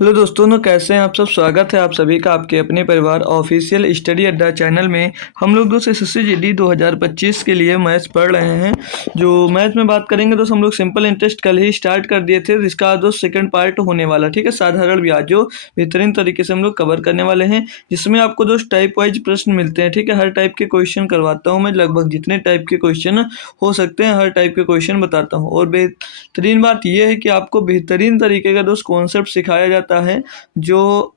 Hello दोस्तों, कैसे हैं आप सब। स्वागत है आप सभी का आपके अपने परिवार ऑफिशियल स्टडी अड्डा चैनल में। हम लोग दोस्त एसएससी जीडी 2025 के लिए मैथ्स पढ़ रहे हैं। जो मैथ में बात करेंगे दोस्त, हम लोग सिंपल इंटरेस्ट कल ही स्टार्ट कर दिए थे, जिसका दोस्त सेकंड पार्ट होने वाला। ठीक है, साधारण ब्याज जो बेहतरीन तरीके से हम लोग कवर करने वाले हैं, जिसमें आपको दोस्त टाइप वाइज प्रश्न मिलते हैं। ठीक है, हर टाइप के क्वेश्चन करवाता हूँ मैं, लगभग जितने टाइप के क्वेश्चन हो सकते हैं हर टाइप के क्वेश्चन बताता हूँ। और बेहतरीन बात यह है कि आपको बेहतरीन तरीके का दोस्त कॉन्सेप्ट सिखाया जाता है। जो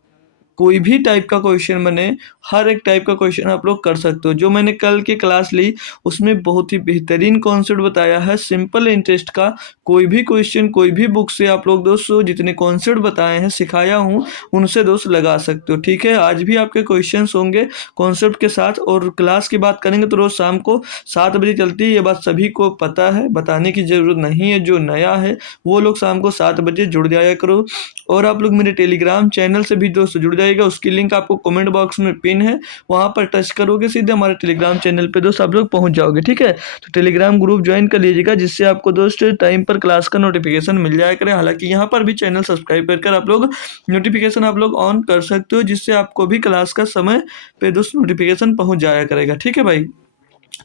कोई भी टाइप का क्वेश्चन बने, हर एक टाइप का क्वेश्चन आप लोग कर सकते हो। जो मैंने कल की क्लास ली उसमें बहुत ही बेहतरीन कॉन्सेप्ट बताया है सिंपल इंटरेस्ट का। कोई भी क्वेश्चन कोई भी बुक से आप लोग दोस्तों जितने कॉन्सेप्ट बताए हैं सिखाया हूँ उनसे दोस्त लगा सकते हो। ठीक है, आज भी आपके क्वेश्चंस होंगे कॉन्सेप्ट के साथ। और क्लास की बात करेंगे तो रोज़ शाम को 7 बजे चलती है, ये बात सभी को पता है, बताने की ज़रूरत नहीं है। जो नया है वो लोग शाम को 7 बजे जुड़ जाया करो। और आप लोग मेरे टेलीग्राम चैनल से भी दोस्त जुड़ जाइएगा, उसकी लिंक आपको कमेंट बॉक्स में पिन है, वहाँ पर टच करोगे सीधे हमारे टेलीग्राम चैनल पे दोस्त आप लोग पहुँच जाओगे। ठीक है, तो टेलीग्राम ग्रुप ज्वाइन कर लीजिएगा, जिससे आपको दोस्त टाइम पर क्लास का नोटिफिकेशन मिल जाया करे। हालांकि यहाँ पर भी चैनल सब्सक्राइब कर आप लोग नोटिफिकेशन आप लोग ऑन कर सकते हो, जिससे आपको भी क्लास का समय पे दोस्त नोटिफिकेशन पहुँच जाया करेगा। ठीक है भाई,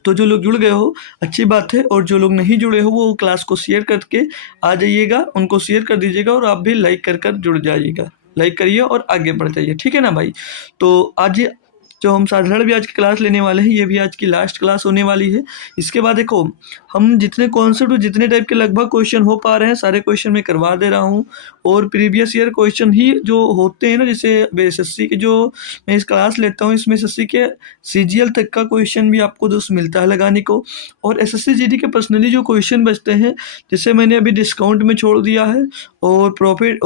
तो जो लोग जुड़ गए हो अच्छी बात है, और जो लोग नहीं जुड़े हो वो क्लास को शेयर करके आ जाइएगा, उनको शेयर कर दीजिएगा, और आप भी लाइक कर जुड़ जाइएगा। लाइक करिए और आगे बढ़ जाइए। ठीक है ना भाई। तो आज जो हम साधारण ब्याज की क्लास लेने वाले हैं, ये भी आज की लास्ट क्लास होने वाली है। इसके बाद देखो, हम जितने कॉन्सेप्ट जितने टाइप के लगभग क्वेश्चन हो पा रहे हैं सारे क्वेश्चन मैं करवा दे रहा हूँ। और प्रीवियस ईयर क्वेश्चन ही जो होते हैं ना, जैसे एसएससी के जो मैं इस क्लास लेता हूँ, इसमें एसएससी के सीजीएल तक का क्वेश्चन भी आपको दोस्त मिलता है लगाने को। और एसएससी जीडी के पर्सनली जो क्वेश्चन बचते हैं, जैसे मैंने अभी डिस्काउंट में छोड़ दिया है, और प्रॉफिट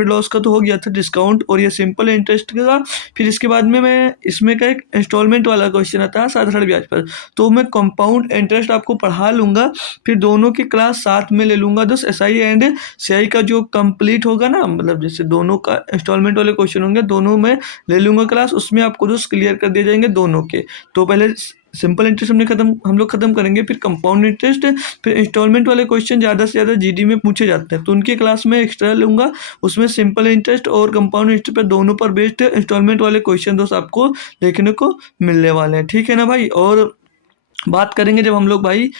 लॉस का तो हो गया था, डिस्काउंट और ये सिंपल इंटरेस्ट का। फिर इसके बाद में मैं इसमें का एक इंस्टॉलमेंट वाला क्वेश्चन आता है साधारण ब्याज पर, तो मैं कंपाउंड इंटरेस्ट आपको पढ़ा लूँगा। फिर दोनों की क्लास साथ में ले लूँगा दोस्त। एसआई एंड सीआई का जो कंप्लीट होगा ना, मतलब जैसे दोनों का इंस्टॉलमेंट वाले क्वेश्चन होंगे, दोनों में ले लूँगा क्लास, उसमें आपको दोस्त क्लियर कर दिए जाएंगे दोनों के। तो पहले सिंपल इंटरेस्ट हम लोग खत्म करेंगे, फिर कंपाउंड इंटरेस्ट, फिर इंस्टॉलमेंट वाले क्वेश्चन ज़्यादा से ज़्यादा जीडी में पूछे जाते हैं, तो उनकी क्लास में एक्स्ट्रा लूँगा। उसमें सिंपल इंटरेस्ट और कंपाउंड इंटरेस्ट पर दोनों पर बेस्ड इंस्टॉलमेंट वाले क्वेश्चन दोस्त आपको देखने को मिलने वाले हैं। ठीक है ना भाई। और बात करेंगे जब हम लोग भाई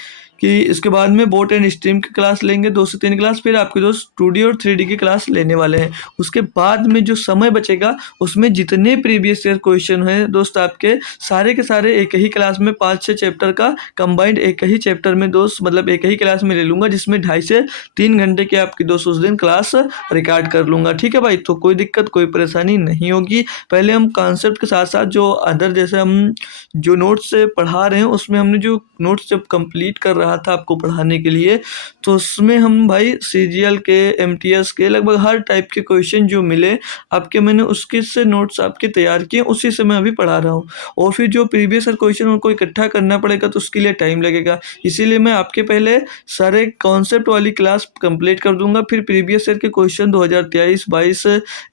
कि इसके बाद में बोट एंड स्ट्रीम की क्लास लेंगे 2 से 3 क्लास, फिर आपके दोस्त 2D और 3D की क्लास लेने वाले हैं। उसके बाद में जो समय बचेगा उसमें जितने प्रीवियस ईयर क्वेश्चन हैं दोस्त आपके सारे के सारे एक ही क्लास में 5-6 चैप्टर का कंबाइंड एक ही चैप्टर में दोस्त, मतलब एक ही क्लास में ले लूँगा, जिसमें 2.5 से 3 घंटे की आपकी दोस्त उस दिन क्लास रिकॉर्ड कर लूँगा। ठीक है भाई, तो कोई दिक्कत कोई परेशानी नहीं होगी। पहले हम कॉन्सेप्ट के साथ साथ जो अदर जैसे हम जो नोट्स से पढ़ा रहे हैं, उसमें हमने जो नोट्स जब कंप्लीट कर रहा था आपको पढ़ाने के लिए, तो उसमें हम भाई सीजीएल के एमटीएस के लगभग हर टाइप के क्वेश्चन जो मिले आपके, मैंने उसके से नोट्स आपके तैयार किए, उसी से मैं अभी पढ़ा रहा हूँ। और फिर जो प्रीवियस क्वेश्चन उनको इकट्ठा करना पड़ेगा तो उसके लिए टाइम लगेगा, इसीलिए मैं आपके पहले सारे कॉन्सेप्ट वाली क्लास कंप्लीट कर दूंगा। फिर प्रीवियस ईयर के क्वेश्चन 2023, 22,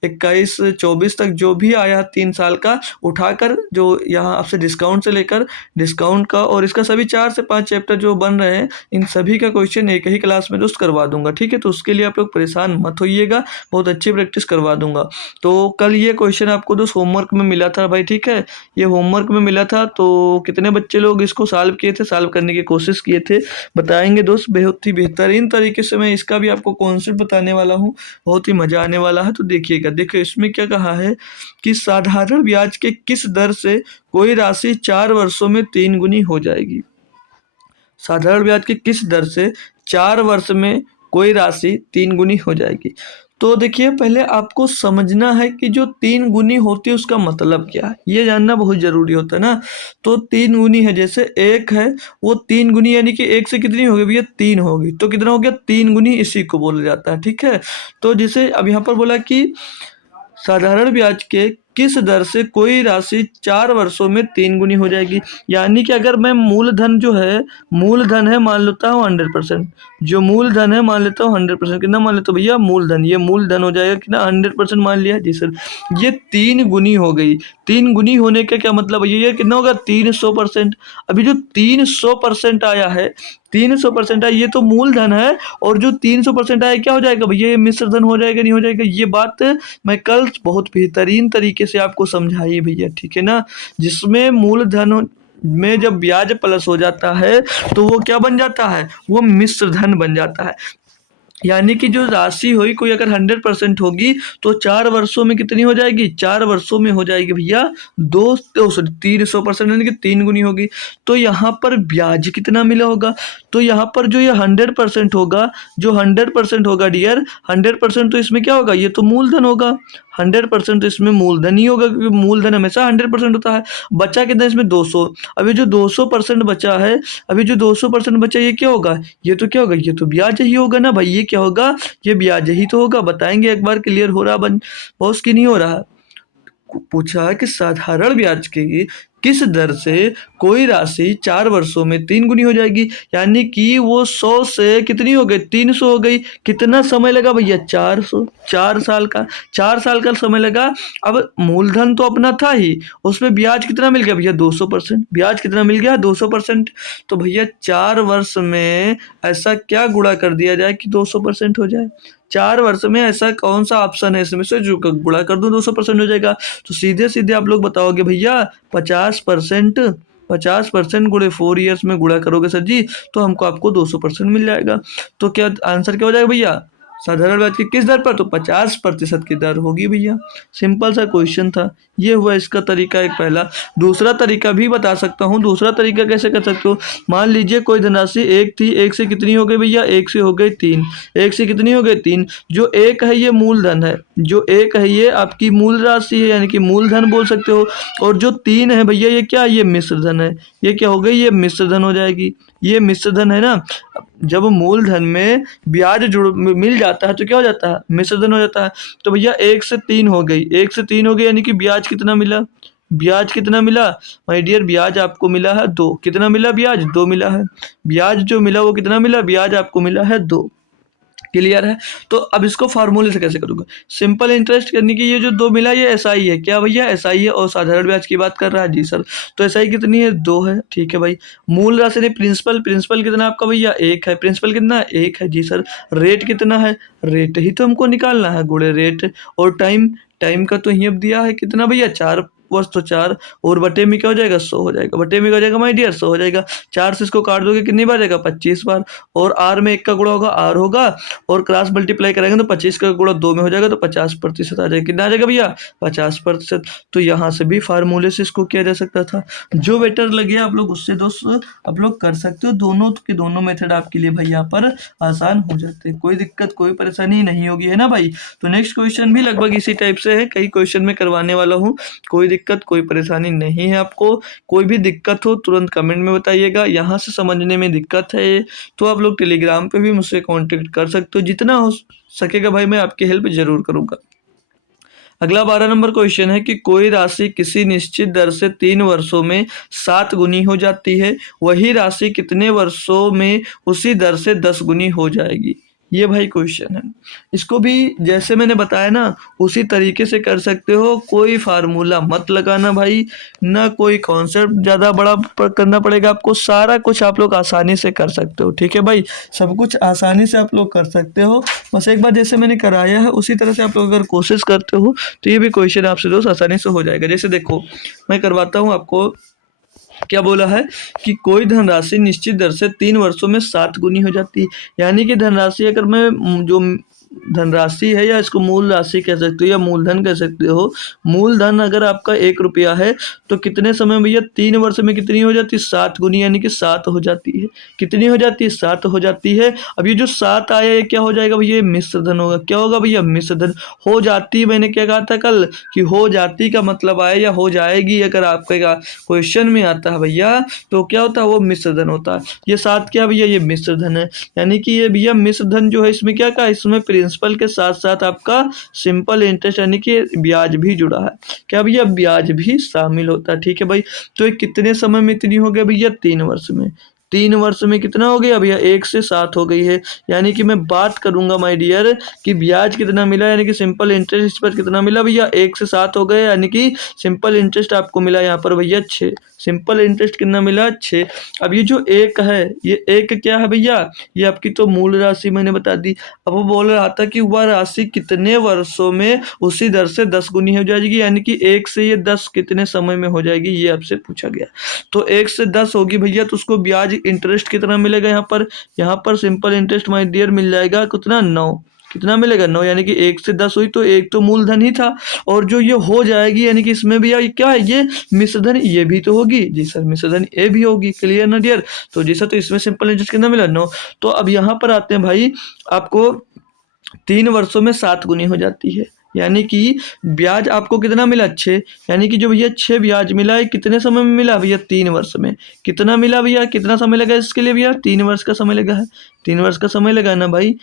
21, 24 तक जो भी आया 3 साल का उठाकर, जो यहाँ आपसे डिस्काउंट से लेकर डिस्काउंट का और इसका सभी 4 से 5 चैप्टर जो बन रहे हैं, इन सभी का क्वेश्चन एक ही क्लास में दोस्त करवा दूंगा। ठीक है, तो उसके लिए आप लोग परेशान मत होइएगा, बहुत अच्छी प्रैक्टिस करवा दूंगा। तो कल ये क्वेश्चन आपको दोस्त होमवर्क में मिला था भाई। ठीक है, ये होमवर्क में मिला था, तो कितने बच्चे लोग इसको सॉल्व किए थे, सॉल्व करने की कोशिश किए थे, बताएंगे दोस्त। बहुत ही बेहतरीन तरीके से मैं इसका भी आपको कॉन्सेप्ट बताने वाला हूँ, बहुत ही मजा आने वाला है। तो देखिएगा, देखिए इसमें क्या कहा है कि साधारण ब्याज के किस दर से कोई राशि 4 वर्षों में 3 गुनी हो जाएगी। साधारण ब्याज की किस दर से 4 वर्ष में कोई राशि 3 गुनी हो जाएगी। तो देखिए, पहले आपको समझना है कि जो 3 गुनी होती है उसका मतलब क्या है, ये जानना बहुत जरूरी होता है ना। तो 3 गुनी है, जैसे 1 है वो 3 गुनी, यानी कि 1 से कितनी होगी भैया 3 होगी, तो कितना हो गया 3 गुनी, इसी को बोला जाता है। ठीक है, तो जैसे अब यहाँ पर बोला कि साधारण ब्याज के किस दर से कोई राशि 4 वर्षों में 3 गुनी हो जाएगी। यानी कि अगर मैं मूलधन जो है, मूलधन है मान लेता हूँ 100%, जो मूलधन है मान लेता हूँ 100%, कितना मान लेता हूँ भैया मूलधन, ये मूलधन हो जाएगा कितना 100% मान लिया जी सर। ये 3 गुनी हो गई। 3 गुनी होने का क्या मतलब है, ये कितना होगा 300%। अभी जो 300% आया है, 300% है, ये तो मूलधन है। और जो 300% आया क्या हो जाएगा भैया, ये मिश्र धन हो जाएगा, नहीं हो जाएगा। ये बात मैं कल बहुत बेहतरीन तरीके से आपको समझाई भैया, ठीक है ना। जिसमें मूलधन में जब ब्याज प्लस हो जाता है तो वो क्या बन जाता है, वो मिश्र धन बन जाता है। यानी कि जो राशि हुई कोई अगर 100% होगी तो 4 वर्षों में कितनी हो जाएगी, 4 वर्षों में हो जाएगी भैया 300%, यानी कि 3 गुनी होगी। तो यहाँ पर ब्याज कितना मिला होगा, तो यहाँ पर जो ये 100% होगा, जो 100% होगा डियर, 100% तो इसमें क्या होगा, ये तो मूलधन होगा। 100% तो इसमें मूलधन ही होगा, क्योंकि मूलधन हमेशा 100% होता है। बचा कितना इसमें 200। अभी जो 200% बचा है, अभी जो 200% बचा, ये क्या होगा, ये तो क्या होगा, ये तो ब्याज ही होगा ना भाई। ये क्या होगा, ये ब्याज ही तो होगा। बताएंगे एक बार, क्लियर हो रहा बन बॉस की नहीं हो रहा। पूछा कि साधारण ब्याज की किस दर से कोई राशि 4 वर्षों में 3 गुनी हो जाएगी। यानी कि वो 100 से कितनी हो गई, 300 हो गई। कितना समय लगा भैया, 400, 4 साल का, 4 साल का समय लगा। अब मूलधन तो अपना था ही, उसमें ब्याज कितना मिल गया भैया, 200%। ब्याज कितना मिल गया, 200%। तो भैया 4 वर्ष में ऐसा क्या गुणा कर दिया जाए कि 200% हो जाए। 4 वर्ष में ऐसा कौन सा ऑप्शन है इसमें से जो गुणा कर दूं 200% हो जाएगा। तो सीधे सीधे आप लोग बताओगे भैया 50%, 50% गुणे 4 ईयर्स में गुणा करोगे सर जी, तो हमको आपको 200% मिल जाएगा। तो क्या आंसर क्या हो जाएगा भैया, साधारण ब्याज की किस दर पर, तो 50% की दर होगी भैया। सिंपल सा क्वेश्चन था। ये हुआ इसका तरीका एक पहला। दूसरा तरीका भी बता सकता हूँ। दूसरा तरीका कैसे कर सकते हो, मान लीजिए कोई धनराशि एक थी, एक से कितनी हो गई भैया, एक से हो गई 3, एक से कितनी हो गई 3। जो एक है ये मूलधन है, जो एक है ये आपकी मूल राशि है, यानी कि मूलधन बोल सकते हो। और जो 3 है भैया ये क्या है, ये मिश्र धन है। ये क्या हो गई, ये मिश्र धन हो जाएगी। ये मिश्र धन है ना। जब मूलधन में ब्याज जुड़ मिल जाता है तो क्या हो जाता है, मिश्र धन हो जाता है। तो भैया 1 से 3 हो गई, 1 से 3 हो गई, यानी कि ब्याज कितना मिला, ब्याज कितना मिला माय डियर, ब्याज आपको मिला है 2। कितना मिला ब्याज, 2 मिला है। ब्याज जो मिला वो कितना मिला, ब्याज आपको मिला है 2। क्लियर है। तो अब इसको फार्मूले से कैसे करूँगा, सिंपल इंटरेस्ट करने की, ये जो 2 मिला ये एसआई है, क्या भैया एसआई है। और साधारण ब्याज की बात कर रहा है जी सर, तो एसआई कितनी है, 2 है, ठीक है भाई। मूल राशि ने प्रिंसिपल, प्रिंसिपल कितना आपका भैया, 1 है। प्रिंसिपल कितना, 1 है जी सर। रेट कितना है, रेट ही तो हमको निकालना है, गुणे रेट। और टाइम, टाइम का तो यहीं अब दिया है कितना भैया, 4 वर्ष, तो 4 और बटे में क्या हो जाएगा, 100 हो जाएगा। बटे में क्या हो जाएगा माय डियर, 100 हो जाएगा। 4 से इसको काट दोगे कितनी बार जाएगा, 25 बार। और आर में 1 का गुणा होगा, आर होगा। और क्रॉस मल्टीप्लाई करेंगे तो 25 का गुणा 2 में हो जाएगा, तो 50% आ जाएगा। कितना आ जाएगा भैया, 50%। तो यहाँ से भी फार्मूले से इसको किया जा सकता था। जो बेटर लगे आप लोग उससे दोस्त आप लोग कर सकते हो। दोनों के दोनों मेथड आपके लिए भाई यहाँ पर आसान हो जाते हैं, कोई दिक्कत कोई परेशानी नहीं होगी, है ना भाई। तो नेक्स्ट क्वेश्चन भी लगभग इसी टाइप से है, कई क्वेश्चन में करवाने वाला हूँ। कोई दिक्कत कोई परेशानी नहीं है आपको। कोई भी दिक्कत हो तुरंत कमेंट में बताइएगा। यहाँ से समझने में दिक्कत है तो आप लोग टेलीग्राम पे भी मुझसे कांटेक्ट कर सकते हो। जितना हो सकेगा भाई मैं आपकी हेल्प जरूर करूँगा। अगला 12 नंबर क्वेश्चन है कि कोई राशि किसी निश्चित दर से 3 वर्षों में 7 गुनी हो जाती है, वही राशि कितने वर्षों में उसी दर से 10 गुनी हो जाएगी। ये भाई क्वेश्चन है। इसको भी जैसे मैंने बताया ना उसी तरीके से कर सकते हो। कोई फार्मूला मत लगाना भाई, ना कोई कॉन्सेप्ट ज़्यादा बड़ा करना पड़ेगा आपको। सारा कुछ आप लोग आसानी से कर सकते हो, ठीक है भाई। सब कुछ आसानी से आप लोग कर सकते हो। बस एक बार जैसे मैंने कराया है उसी तरह से आप लोग अगर कोशिश करते हो तो ये भी क्वेश्चन आपसे दोस्त आसानी से हो जाएगा। जैसे देखो मैं करवाता हूँ आपको, क्या बोला है कि कोई धनराशि निश्चित दर से 3 वर्षों में 7 गुनी हो जाती है। यानी कि धनराशि अगर मैं जो धनराशि है या इसको मूल राशि कह सकते हो या मूलधन कह सकते हो। मूलधन अगर आपका 1 रुपया है तो कितने समय भैया 3 वर्ष में कितनी हो जाती है, 7 गुनी, यानी कि 7 हो जाती है। कितनी हो जाती है, 7 हो जाती है। अब ये जो 7 आया ये क्या हो जाएगा भैया, मिश्र धन होगा। क्या होगा भैया, मिश्र धन हो जाती। मैंने क्या कहा था कल कि हो जाती का मतलब आया या हो जाएगी, अगर आपका क्वेश्चन में आता है भैया तो क्या होता है, वो मिश्र धन होता है। ये 7 क्या भैया, ये मिश्र धन है। यानी कि ये भैया मिश्र धन जो है इसमें क्या कहा, इसमें प्रिंसिपल के साथ साथ आपका सिंपल इंटरेस्ट यानी कि ब्याज भी जुड़ा है। क्या भैया, ब्याज भी शामिल होता है, ठीक है भाई। तो ये कितने समय में इतनी हो गया भैया, 3 वर्ष में। 3 वर्ष में कितना हो गया भैया 1 से 7 हो गई है। यानी कि मैं बात करूंगा माय डियर कि ब्याज कितना मिला, यानी कि सिंपल इंटरेस्ट पर कितना मिला भैया 1 से 7 हो गए, यानी कि सिंपल इंटरेस्ट आपको मिला यहाँ पर भैया 6। सिंपल इंटरेस्ट कितना मिला 6। अब ये जो 1 है, ये 1 क्या है भैया, ये आपकी तो मूल राशि मैंने बता दी। अब वो बोल रहा था कि वह राशि कितने वर्षों में उसी दर से 10 गुनी हो जाएगी, यानी कि 1 से ये 10 कितने समय में हो जाएगी, ये आपसे पूछा गया। तो 1 से 10 होगी भैया, तो उसको ब्याज इंटरेस्ट कितना मिलेगा यहाँ पर सिंपल इंटरेस्ट माय डियर मिल जाएगा कितना 9। कितना मिलेगा 9, यानी कि 1 से 10 हुई तो एक तो मूलधन ही था, और जो ये हो जाएगी यानी कि इसमें भी क्या है, ये मिश्रधन ये भी तो होगी जी सर, मिश्रधन ए भी होगी। क्लियर ना डियर? तो जी सर, तो इसमें सिंपल इंटरेस्ट कितना मिला 9। तो अब यहाँ पर आते हैं भाई, आपको 3 वर्षों में 7 गुनी हो जाती है, यानी कि ब्याज आपको कितना मिला 6, यानी कि जो भैया 6 ब्याज मिला है कितने समय में मिला भैया 3 वर्ष में। कितना मिला भैया, कितना समय लगा इसके लिए भैया 3 वर्ष का समय लगा है। 3 वर्ष का समय लगा ना भाई,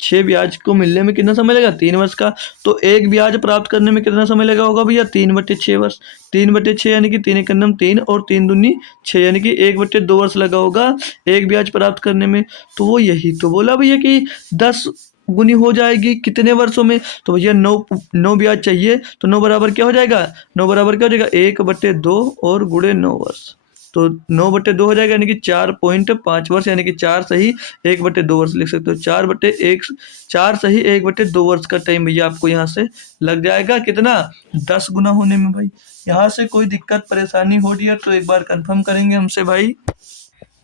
6 ब्याज को मिलने में कितना समय लगा 3 वर्ष का। तो एक ब्याज प्राप्त करने में कितना समय लगा होगा भैया 3/6 वर्ष। 3/6 यानी कि 3 एकम 3 और 3 दूनी 6, यानी कि 1/2 वर्ष लगा होगा एक ब्याज प्राप्त करने में। तो वो यही तो बोला भैया कि 10 गुनी हो जाएगी कितने वर्षों में। तो भैया 9 ब्याज चाहिए, तो 9 बराबर क्या हो जाएगा, 9 बराबर क्या हो जाएगा 1/2 और गुणे 9 वर्ष। तो 9/2 हो जाएगा, यानी कि 4.5 वर्ष, यानी कि 4 सही 1/2 वर्ष लिख सकते हो। 4 सही 1/2 वर्ष का टाइम भैया आपको यहाँ से लग जाएगा कितना 10 गुना होने में भाई। यहाँ से कोई दिक्कत परेशानी हो रही है तो एक बार कंफर्म करेंगे हमसे भाई।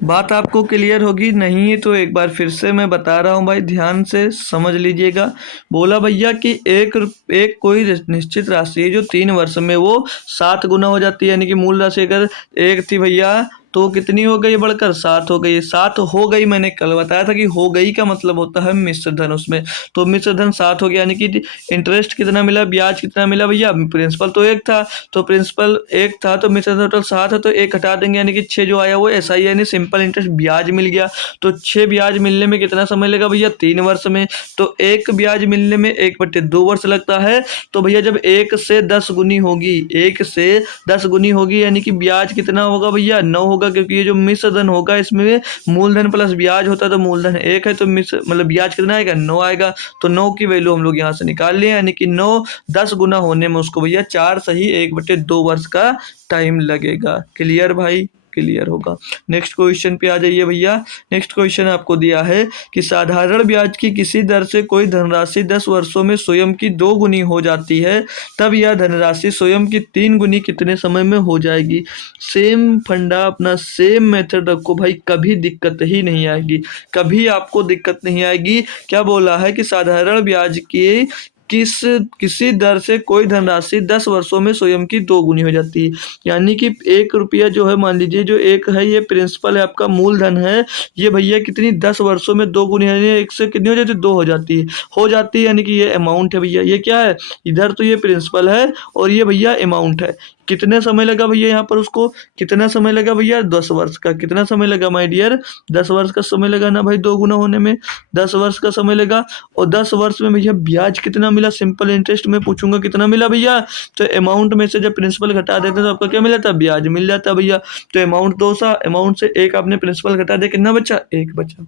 बात आपको क्लियर होगी नहीं तो एक बार फिर से मैं बता रहा हूँ भाई, ध्यान से समझ लीजिएगा। बोला भैया कि एक कोई निश्चित राशि है जो 3 वर्ष में वो 7 गुना हो जाती है, यानी कि मूल राशि अगर 1 थी भैया तो कितनी हो गई बढ़कर 7 हो गई। 7 हो गई, मैंने कल बताया था कि हो गई का मतलब होता है मिश्रधन उसमें। तो मिश्रधन 7 हो गया, यानी कि इंटरेस्ट कितना मिला, ब्याज कितना मिला भैया, प्रिंसिपल तो 1 था, तो प्रिंसिपल 1 था तो मिश्रधन टोटल 7 है, तो 1 हटा देंगे, यानी कि 6 जो आया वो SI यानी सिंपल इंटरेस्ट ब्याज मिल गया। तो 6 ब्याज मिलने में कितना समय लगा भैया 3 वर्ष में। तो 1 ब्याज मिलने में 1/2 वर्ष लगता है। तो भैया जब 1 से 10 गुनी होगी, 1 से 10 गुनी होगी, यानी कि ब्याज कितना होगा भैया 9 होगा, क्योंकि ये जो मिश्रधन होगा इसमें मूलधन प्लस ब्याज होता है, तो मूलधन 1 है तो मतलब ब्याज कितना आएगा 9 आएगा। तो 9 की वैल्यू हम लोग यहाँ से निकाल लिए, यानी कि 9 10 गुना होने में उसको भैया 4 सही 1/2 वर्ष का टाइम लगेगा। क्लियर भाई? क्लियर होगा। नेक्स्ट क्वेश्चन पे आ जाइए भैया। नेक्स्ट क्वेश्चन आपको दिया है कि साधारण ब्याज की किसी दर से कोई धनराशि 10 वर्षों में स्वयं की 2 गुनी हो जाती है, तब यह धनराशि स्वयं की 3 गुनी कितने समय में हो जाएगी। सेम फंडा अपना, सेम मेथड रखो भाई, कभी दिक्कत ही नहीं आएगी, कभी आपको दिक्कत नहीं आएगी। क्या बोला है कि साधारण ब्याज की किसी दर से कोई धनराशि 10 वर्षों में स्वयं की 2 गुनी हो जाती है, यानी कि 1 रुपया जो है, मान लीजिए जो 1 है ये प्रिंसिपल है आपका, मूलधन है, ये भैया कितनी 10 वर्षों में 2 गुनी है, 1 से कितनी हो जाती है 2 हो जाती है, यानी कि ये अमाउंट है भैया। ये क्या है, इधर तो ये प्रिंसिपल है और ये भैया अमाउंट है। कितने समय लगा भैया यहाँ पर उसको, कितना समय लगा भैया 10 वर्ष का। कितना समय लगा माय डियर 10 वर्ष का समय लगा ना भाई 2 गुना होने में, 10 वर्ष का समय लगा। और 10 वर्ष में भैया ब्याज कितना मिला, सिंपल इंटरेस्ट में पूछूंगा कितना मिला भैया, तो अमाउंट में से जब प्रिंसिपल घटा देते तो आपका क्या मिला था, ब्याज मिल जाता भैया। तो अमाउंट 2 था, अमाउंट से 1 आपने प्रिंसिपल घटा दिया, कितना बचा 1 बचा।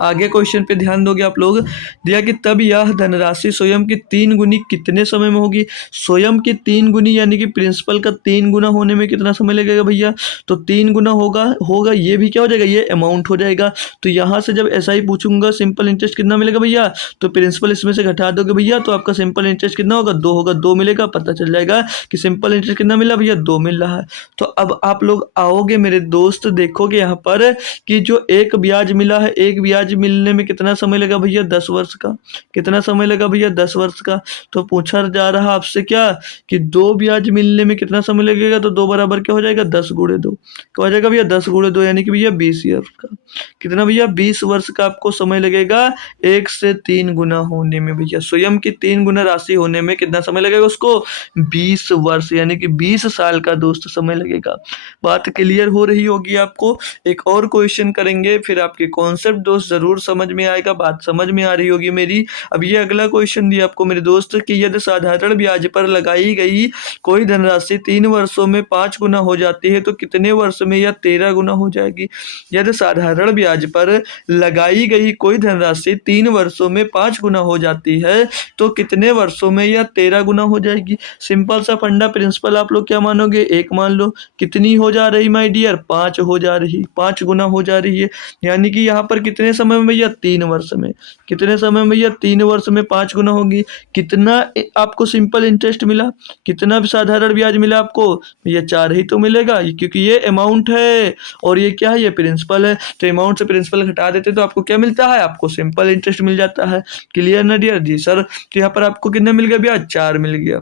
आगे क्वेश्चन पे ध्यान दोगे आप लोग, दिया कि तब यह धनराशि स्वयं की 3 गुनी कितने समय में होगी। स्वयं की 3 गुनी यानी कि प्रिंसिपल का 3 गुना होने में कितना समय लगेगा भैया, तो 3 गुना होगा ये भी क्या हो जाएगा, ये अमाउंट हो जाएगा। तो यहाँ से जब ऐसा ही पूछूंगा सिंपल इंटरेस्ट कितना मिलेगा भैया, तो प्रिंसिपल इसमें से घटा दोगे भैया, तो आपका सिंपल इंटरेस्ट कितना होगा 2 होगा, 2 मिलेगा, पता चल जाएगा कि सिंपल इंटरेस्ट कितना मिला भैया 2 मिल रहा है। तो अब आप लोग आओगे मेरे दोस्त, देखोगे यहाँ पर कि जो 1 ब्याज मिला है, 1 ब्याज मिलने में कितना समय लगा भैया 10 वर्ष का। कितना समय लगा भैया 10 वर्ष का। तो पूछा जा रहा आपसे क्या कि 2 ब्याज मिलने में कितना समय लगेगा, तो 2 बराबर क्या हो जाएगा 10 गुणे 2, क्या हो जाएगा भैया 10 गुणे 2, यानी कि भैया 20 ईयर का। कितना भैया 20 वर्ष का आपको समय लगेगा 1 से 3 गुना होने में भैया, स्वयं की 3 गुना राशि होने में कितना समय लगेगा उसको 20 वर्ष, यानी कि 20 साल का दोस्त समय लगेगा। बात क्लियर हो रही होगी आपको। एक और क्वेश्चन करेंगे, फिर आपके कॉन्सेप्ट दोस्त ज़रूर समझ में आएगा, बात समझ में आ रही होगी मेरी। अब ये अगला क्वेश्चन दिया आपको मेरे दोस्त कि यदि साधारण ब्याज पर लगाई गई कोई धनराशि 3 वर्षों में 5 गुना हो जाती है तो कितने वर्ष में यह 13 गुना हो जाएगी। यदि साधारण ब्याज पर लगाई गई कोई धनराशि 3 वर्षों में 5 गुना हो जाती है तो कितने वर्षों में यह 13 गुना हो जाएगी। सिंपल सा फंडा प्रिंसिपल आप लोग क्या मानोगे, एक मान लो। कितनी हो जा रही माय डियर, 5 हो जा रही, 5 गुना हो जा रही है। यानी कि यहाँ पर कितने समय में भैया, 3 वर्ष में। कितने समय में भैया, 3 वर्ष में 5 गुना होगी। कितना आपको सिंपल इंटरेस्ट मिला, कितना साधारण ब्याज मिला आपको, ये 4 ही तो मिलेगा, क्योंकि ये अमाउंट है और ये क्या है, ये प्रिंसिपल है। तो अमाउंट से प्रिंसिपल घटा देते तो आपको क्या मिलता है, आपको सिंपल इंटरेस्ट मिल जाता है। क्लियर ना डियर, जी सर। तो यहाँ पर आपको कितना मिल गया ब्याज, 4 मिल गया।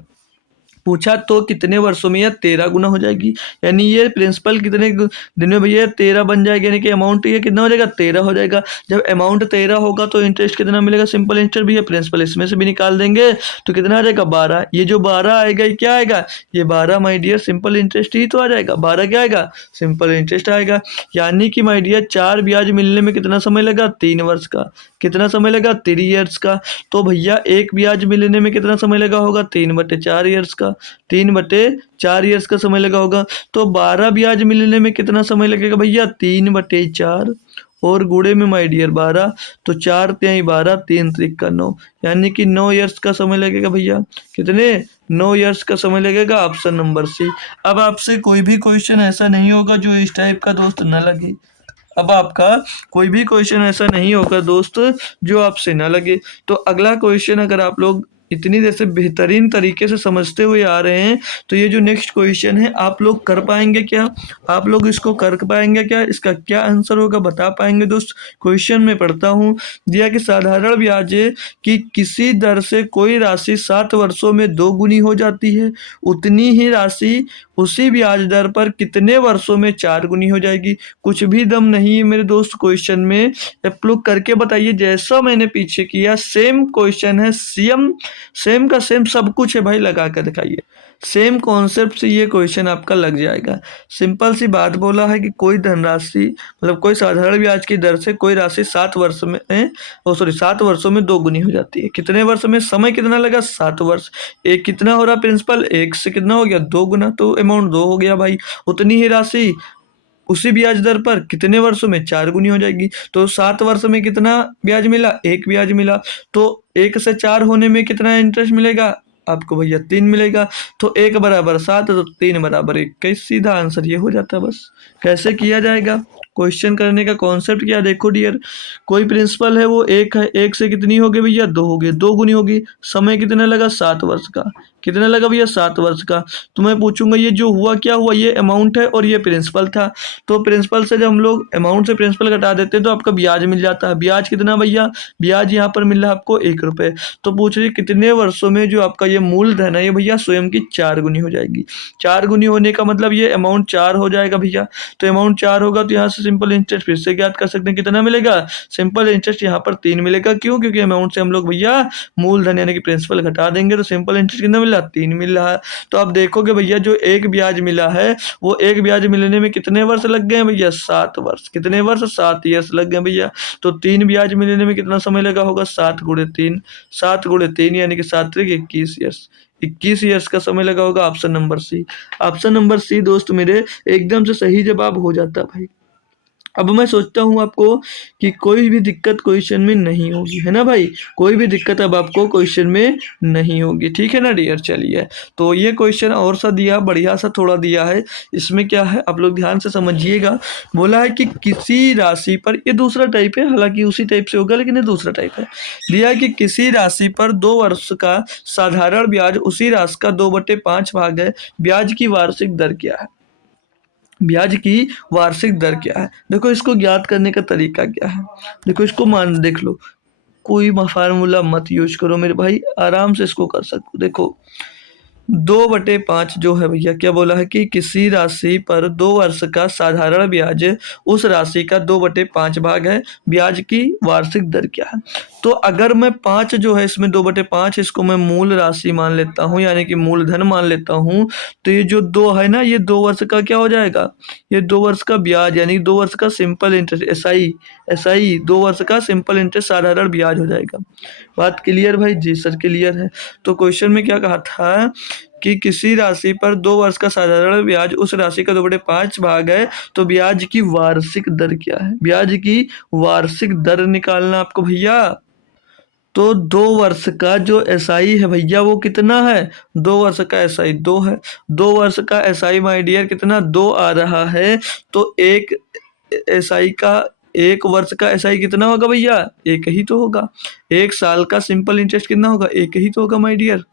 पूछा तो कितने वर्षों में यह 13 गुना हो जाएगी। यानी ये प्रिंसिपल कितने दिन में भैया 13 बन जाएगा, यानी कि अमाउंट ये कितना हो जाएगा, 13 हो जाएगा। जब अमाउंट 13 होगा तो इंटरेस्ट कितना मिलेगा, सिंपल इंटरेस्ट भैया प्रिंसिपल इसमें से भी निकाल देंगे तो कितना आ जाएगा, 12। ये जो 12 आएगा ये क्या आएगा, ये 12 माय डियर सिंपल इंटरेस्ट ही तो आ जाएगा। 12 क्या आएगा, सिंपल इंटरेस्ट आएगा। यानी कि माय डियर 4 ब्याज मिलने में कितना समय लगा, 3 वर्ष का। कितना समय लगा, 3 ईयर्स का। तो भैया एक ब्याज मिलने में कितना समय लगा होगा, 3/4 ईयर्स का। 3/4 ईयर्स का समय लगा होगा। तो 12 ब्याज मिलने में कितना समय लगेगा भैया, 3/4 और गुणे में माय डियर 12। तो 4 तिहाई 12, 3 त्रिक 9, यानी कि 9 ईयर्स का समय लगेगा भैया। कितने, 9 ईयर्स का समय लगेगा। Option number C. अब आपसे कोई भी क्वेश्चन ऐसा नहीं होगा जो इस टाइप का दोस्त न लगे। अब आपका कोई भी क्वेश्चन ऐसा नहीं होगा दोस्त जो आपसे ना लगे। तो अगला क्वेश्चन अगर आप लोग इतनी देर से बेहतरीन तरीके से समझते हुए आ रहे हैं तो ये जो नेक्स्ट क्वेश्चन है आप लोग कर पाएंगे क्या, आप लोग इसको कर पाएंगे क्या, इसका क्या आंसर होगा बता पाएंगे दोस्त। क्वेश्चन में पढ़ता हूँ, दिया कि साधारण ब्याज की किसी दर से कोई राशि 7 वर्षों में 2 गुनी हो जाती है, उतनी ही राशि उसी ब्याज दर पर कितने वर्षों में 4 गुनी हो जाएगी। कुछ भी दम नहीं है मेरे दोस्त क्वेश्चन में, आप लोग करके बताइए। जैसा मैंने पीछे किया सेम क्वेश्चन है, सेम का सेम सब कुछ है भाई, लगा कर दिखाइए। सेम कॉन्सेप्ट से ये क्वेश्चन आपका लग जाएगा। सिंपल सी बात बोला है कि कोई धनराशि मतलब कोई साधारण ब्याज की दर से कोई राशि 7 वर्ष में 7 वर्षों में 2 गुनी हो जाती है। कितने वर्ष में, समय कितना लगा, 7 वर्ष। एक कितना हो रहा प्रिंसिपल, एक से कितना हो गया, 2 गुना, तो अमाउंट 2 हो गया भाई। उतनी ही राशि उसी ब्याज दर पर कितने वर्षों में, 4 गुनी हो जाएगी। तो 7 वर्ष में कितना ब्याज मिला, 1 ब्याज मिला। तो 1 से 4 होने में कितना इंटरेस्ट मिलेगा आपको भैया, 3 मिलेगा। तो 1 बराबर 7 तो 3 बराबर 21, सीधा आंसर ये हो जाता है बस। कैसे किया जाएगा क्वेश्चन करने का कॉन्सेप्ट क्या, देखो डियर। कोई प्रिंसिपल है वो 1 है, 1 से कितनी हो गई भैया, 2 हो गई, 2 गुनी होगी। समय कितना लगा, 7 वर्ष का। कितना लगा भैया, 7 वर्ष का। तो मैं पूछूंगा ये जो हुआ क्या हुआ, ये अमाउंट है और ये प्रिंसिपल था। तो प्रिंसिपल से जब हम लोग अमाउंट से प्रिंसिपल घटा देते हैं तो आपका ब्याज मिल जाता है। ब्याज कितना भैया, ब्याज यहाँ पर मिल रहा है आपको 1 रुपये। तो पूछ रही कितने वर्षों में जो आपका ये मूलधन है ये भैया स्वयं की 4 गुनी हो जाएगी। 4 गुनी होने का मतलब ये अमाउंट 4 हो जाएगा भैया। तो अमाउंट 4 होगा तो यहाँ से सिंपल इंटरेस्ट फिर से ज्ञात कर सकते हैं, कितना मिलेगा, सिंपल इंटरेस्ट यहाँ पर 3 मिलेगा। क्यों, क्योंकि अमाउंट से हम लोग भैया मूलधन यानी कि प्रिंसिपल घटा देंगे तो सिंपल इंटरेस्ट कितना मिला, 3 मिल रहा है। तो आप देखोगे भैया जो 1 ब्याज मिला है वो 1 ब्याज मिलने में कितने वर्ष लग गए भैया, 7 वर्ष। कितने वर्ष, 7 ईयर्स लग गए भैया। तो 3 ब्याज मिलने में कितना समय लगा होगा, 7 गुणे 3, 7 गुणे 3 यानी कि 7 त्रिक 21 ईयर्स। 21 ईयर्स का समय लगा होगा। Option number C. Option number C दोस्त मेरे एकदम से सही जवाब हो जाता भाई। अब मैं सोचता हूँ आपको कि कोई भी दिक्कत क्वेश्चन में नहीं होगी, है ना भाई, कोई भी दिक्कत अब आपको क्वेश्चन में नहीं होगी, ठीक है ना डियर। चलिए तो ये क्वेश्चन और सा दिया, बढ़िया सा थोड़ा दिया है। इसमें क्या है आप लोग ध्यान से समझिएगा। बोला है कि किसी राशि पर, ये दूसरा टाइप है, हालांकि उसी टाइप से होगा लेकिन ये दूसरा टाइप है। दिया है कि किसी राशि पर 2 वर्ष का साधारण ब्याज उसी राशि का 2/5 भाग है, ब्याज की वार्षिक दर क्या है, ब्याज की वार्षिक दर क्या है। देखो इसको ज्ञात करने का तरीका क्या है, देखो इसको मान देख लो, कोई फार्मूला मत यूज करो मेरे भाई, आराम से इसको कर सकते हो। देखो 2/5 जो है भैया क्या बोला है कि किसी राशि पर 2 वर्ष का साधारण ब्याज उस राशि का 2/5 भाग है। ब्याज की वार्षिक दर क्या है? तो अगर मैं 5 जो है इसमें 2/5 इसको मैं मूल राशि मान लेता हूँ, यानी कि मूलधन मान लेता हूँ, तो ये जो 2 है ना, ये 2 वर्ष का क्या हो जाएगा? ये 2 वर्ष का ब्याज, यानी 2 वर्ष का सिंपल इंटरेस्ट, एसआई 2 वर्ष का सिंपल इंटरेस्ट साधारण ब्याज हो जाएगा। बात क्लियर भाई? जी सर क्लियर है। तो क्वेश्चन में क्या कहा था कि किसी राशि पर 2 वर्ष का साधारण ब्याज उस राशि का 2/5 भाग है, तो ब्याज की वार्षिक दर क्या है? ब्याज की वार्षिक दर निकालना आपको भैया। तो 2 वर्ष का जो एसआई है भैया वो कितना है? 2 वर्ष का एसआई 2 है। 2 वर्ष का एसआई माय डियर कितना? 2 आ रहा है। तो एक एसआई का 1 वर्ष का एसआई कितना होगा भैया? 1 ही तो होगा। 1 साल का सिंपल इंटरेस्ट कितना होगा? 1 ही तो होगा माय डियर।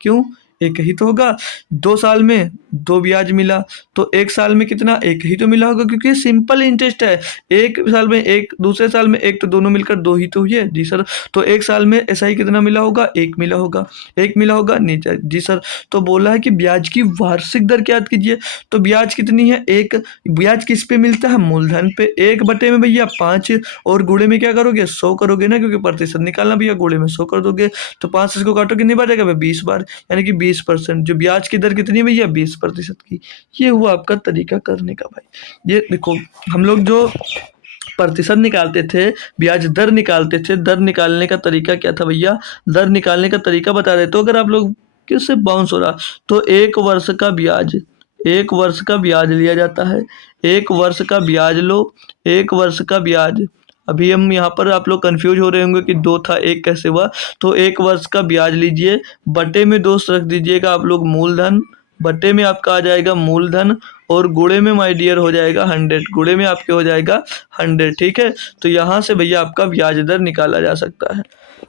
क्यों? 1 ही तो होगा। 2 साल में 2 ब्याज मिला, तो 1 साल में कितना? 1 ही तो मिला होगा, क्योंकि सिंपल इंटरेस्ट है। 1 साल में 1, दूसरे साल में 1, तो दोनों मिलकर 2 ही तो हुई है। जी सर। तो 1 साल में एसआई कितना मिला होगा? 1 मिला होगा। 1 मिला होगा नीचे। जी सर। तो बोला है कि ब्याज की वार्षिक दर क्या याद कीजिए। तो ब्याज कितनी है? 1। ब्याज किस पे मिलता है? मूलधन पे। 1 बटे में भैया 5, और गुणे में क्या करोगे? 100 करोगे ना, क्योंकि प्रतिशत निकालना भैया, गुणे में 100 कर दोगे। तो 5 से इसको काटो कितनी बार जाएगा? 20 बार, यानी कि 20%। जो ब्याज की दर कितनी है भैया? 20% की। ये हुआ आपका तरीका करने का भाई। ये देखो, हम लोग जो प्रतिशत निकालते थे, ब्याज दर निकालते थे, दर निकालने का तरीका क्या था भैया? दर निकालने का तरीका बता देते हो अगर आप लोग किससे बाउंस हो रहा। तो 1 वर्ष का ब्याज, 1 वर्ष का ब्याज लिया जाता है। 1 वर्ष का ब्याज लो, 1 वर्ष का ब्याज। अभी हम यहाँ पर आप लोग कंफ्यूज हो रहे होंगे कि 2 था 1 कैसे हुआ। तो 1 वर्ष का ब्याज लीजिए, बटे में 2 रख दीजिएगा आप लोग मूलधन, बटे में आपका आ जाएगा मूलधन, और गुणे में माय डियर हो जाएगा 100, गुणे में आपके हो जाएगा 100। ठीक है। तो यहाँ से भैया आपका ब्याज दर निकाला जा सकता है।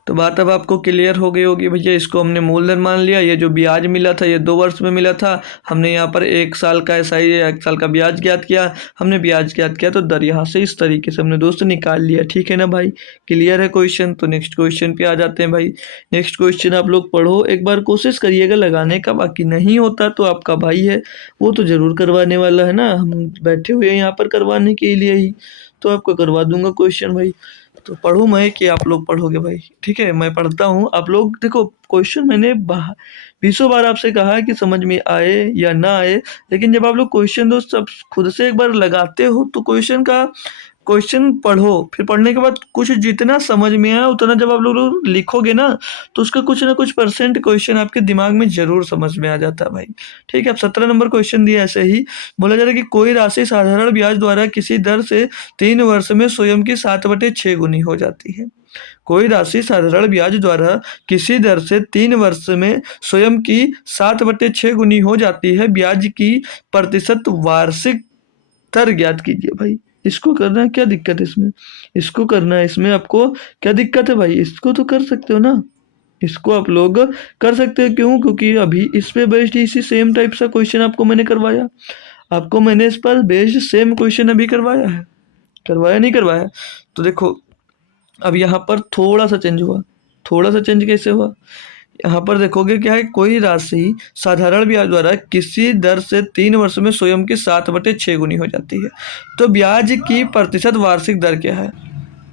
तो बात अब आपको क्लियर हो गई होगी भैया। इसको हमने मूलधन मान लिया। ये जो ब्याज मिला था ये 2 वर्ष में मिला था। हमने यहाँ पर 1 साल का एसआई, 1 साल का ब्याज ज्ञात किया। हमने ब्याज ज्ञात किया, तो दर यहाँ से इस तरीके से हमने दोस्त निकाल लिया। ठीक है ना भाई? क्लियर है क्वेश्चन? तो नेक्स्ट क्वेश्चन पे आ जाते हैं भाई। नेक्स्ट क्वेश्चन आप लोग पढ़ो, एक बार कोशिश करिएगा लगाने का, बाकी नहीं होता तो आपका भाई है वो तो ज़रूर करवाने वाला है ना। हम बैठे हुए हैं यहाँ पर करवाने के लिए ही, तो आपको करवा दूंगा क्वेश्चन भाई। तो पढ़ूँ मैं कि आप लोग पढ़ोगे भाई? ठीक है, मैं पढ़ता हूँ, आप लोग देखो। क्वेश्चन मैंने 20 बार आपसे कहा है कि समझ में आए या ना आए, लेकिन जब आप लोग क्वेश्चन दोस्त सब खुद से एक बार लगाते हो तो क्वेश्चन पढ़ो, फिर पढ़ने के बाद कुछ जितना समझ में आया उतना जब आप लोग लिखोगे ना, तो उसका कुछ ना कुछ परसेंट क्वेश्चन आपके दिमाग में जरूर समझ में आ जाता है भाई। ठीक है। अब 17 नंबर क्वेश्चन दिया ऐसे ही, बोला जा रहा है कि कोई राशि साधारण ब्याज द्वारा किसी दर से 3 वर्ष में स्वयं की 7/6 गुनी हो जाती है। कोई राशि साधारण ब्याज द्वारा किसी दर से 3 वर्ष में स्वयं की 7/6 गुनी हो जाती है। ब्याज की प्रतिशत वार्षिक दर ज्ञात कीजिए भाई। इसको करना है, क्या दिक्कत है इसमें? इसको करना है, इसमें आपको क्या दिक्कत है भाई? इसको तो कर सकते हो ना, इसको आप लोग कर सकते हो। क्यों? क्योंकि अभी इस पे बेस्ड इसी सेम टाइप सा क्वेश्चन आपको मैंने करवाया, आपको मैंने इस पर बेस्ड सेम क्वेश्चन अभी करवाया है। करवाया नहीं करवाया? तो देखो, अब यहाँ पर थोड़ा सा चेंज हुआ। थोड़ा सा चेंज कैसे हुआ? यहाँ पर देखोगे क्या है, कोई राशि साधारण ब्याज द्वारा किसी दर से 3 वर्ष में स्वयं की 7/6 गुनी हो जाती है, तो ब्याज की प्रतिशत वार्षिक दर क्या है?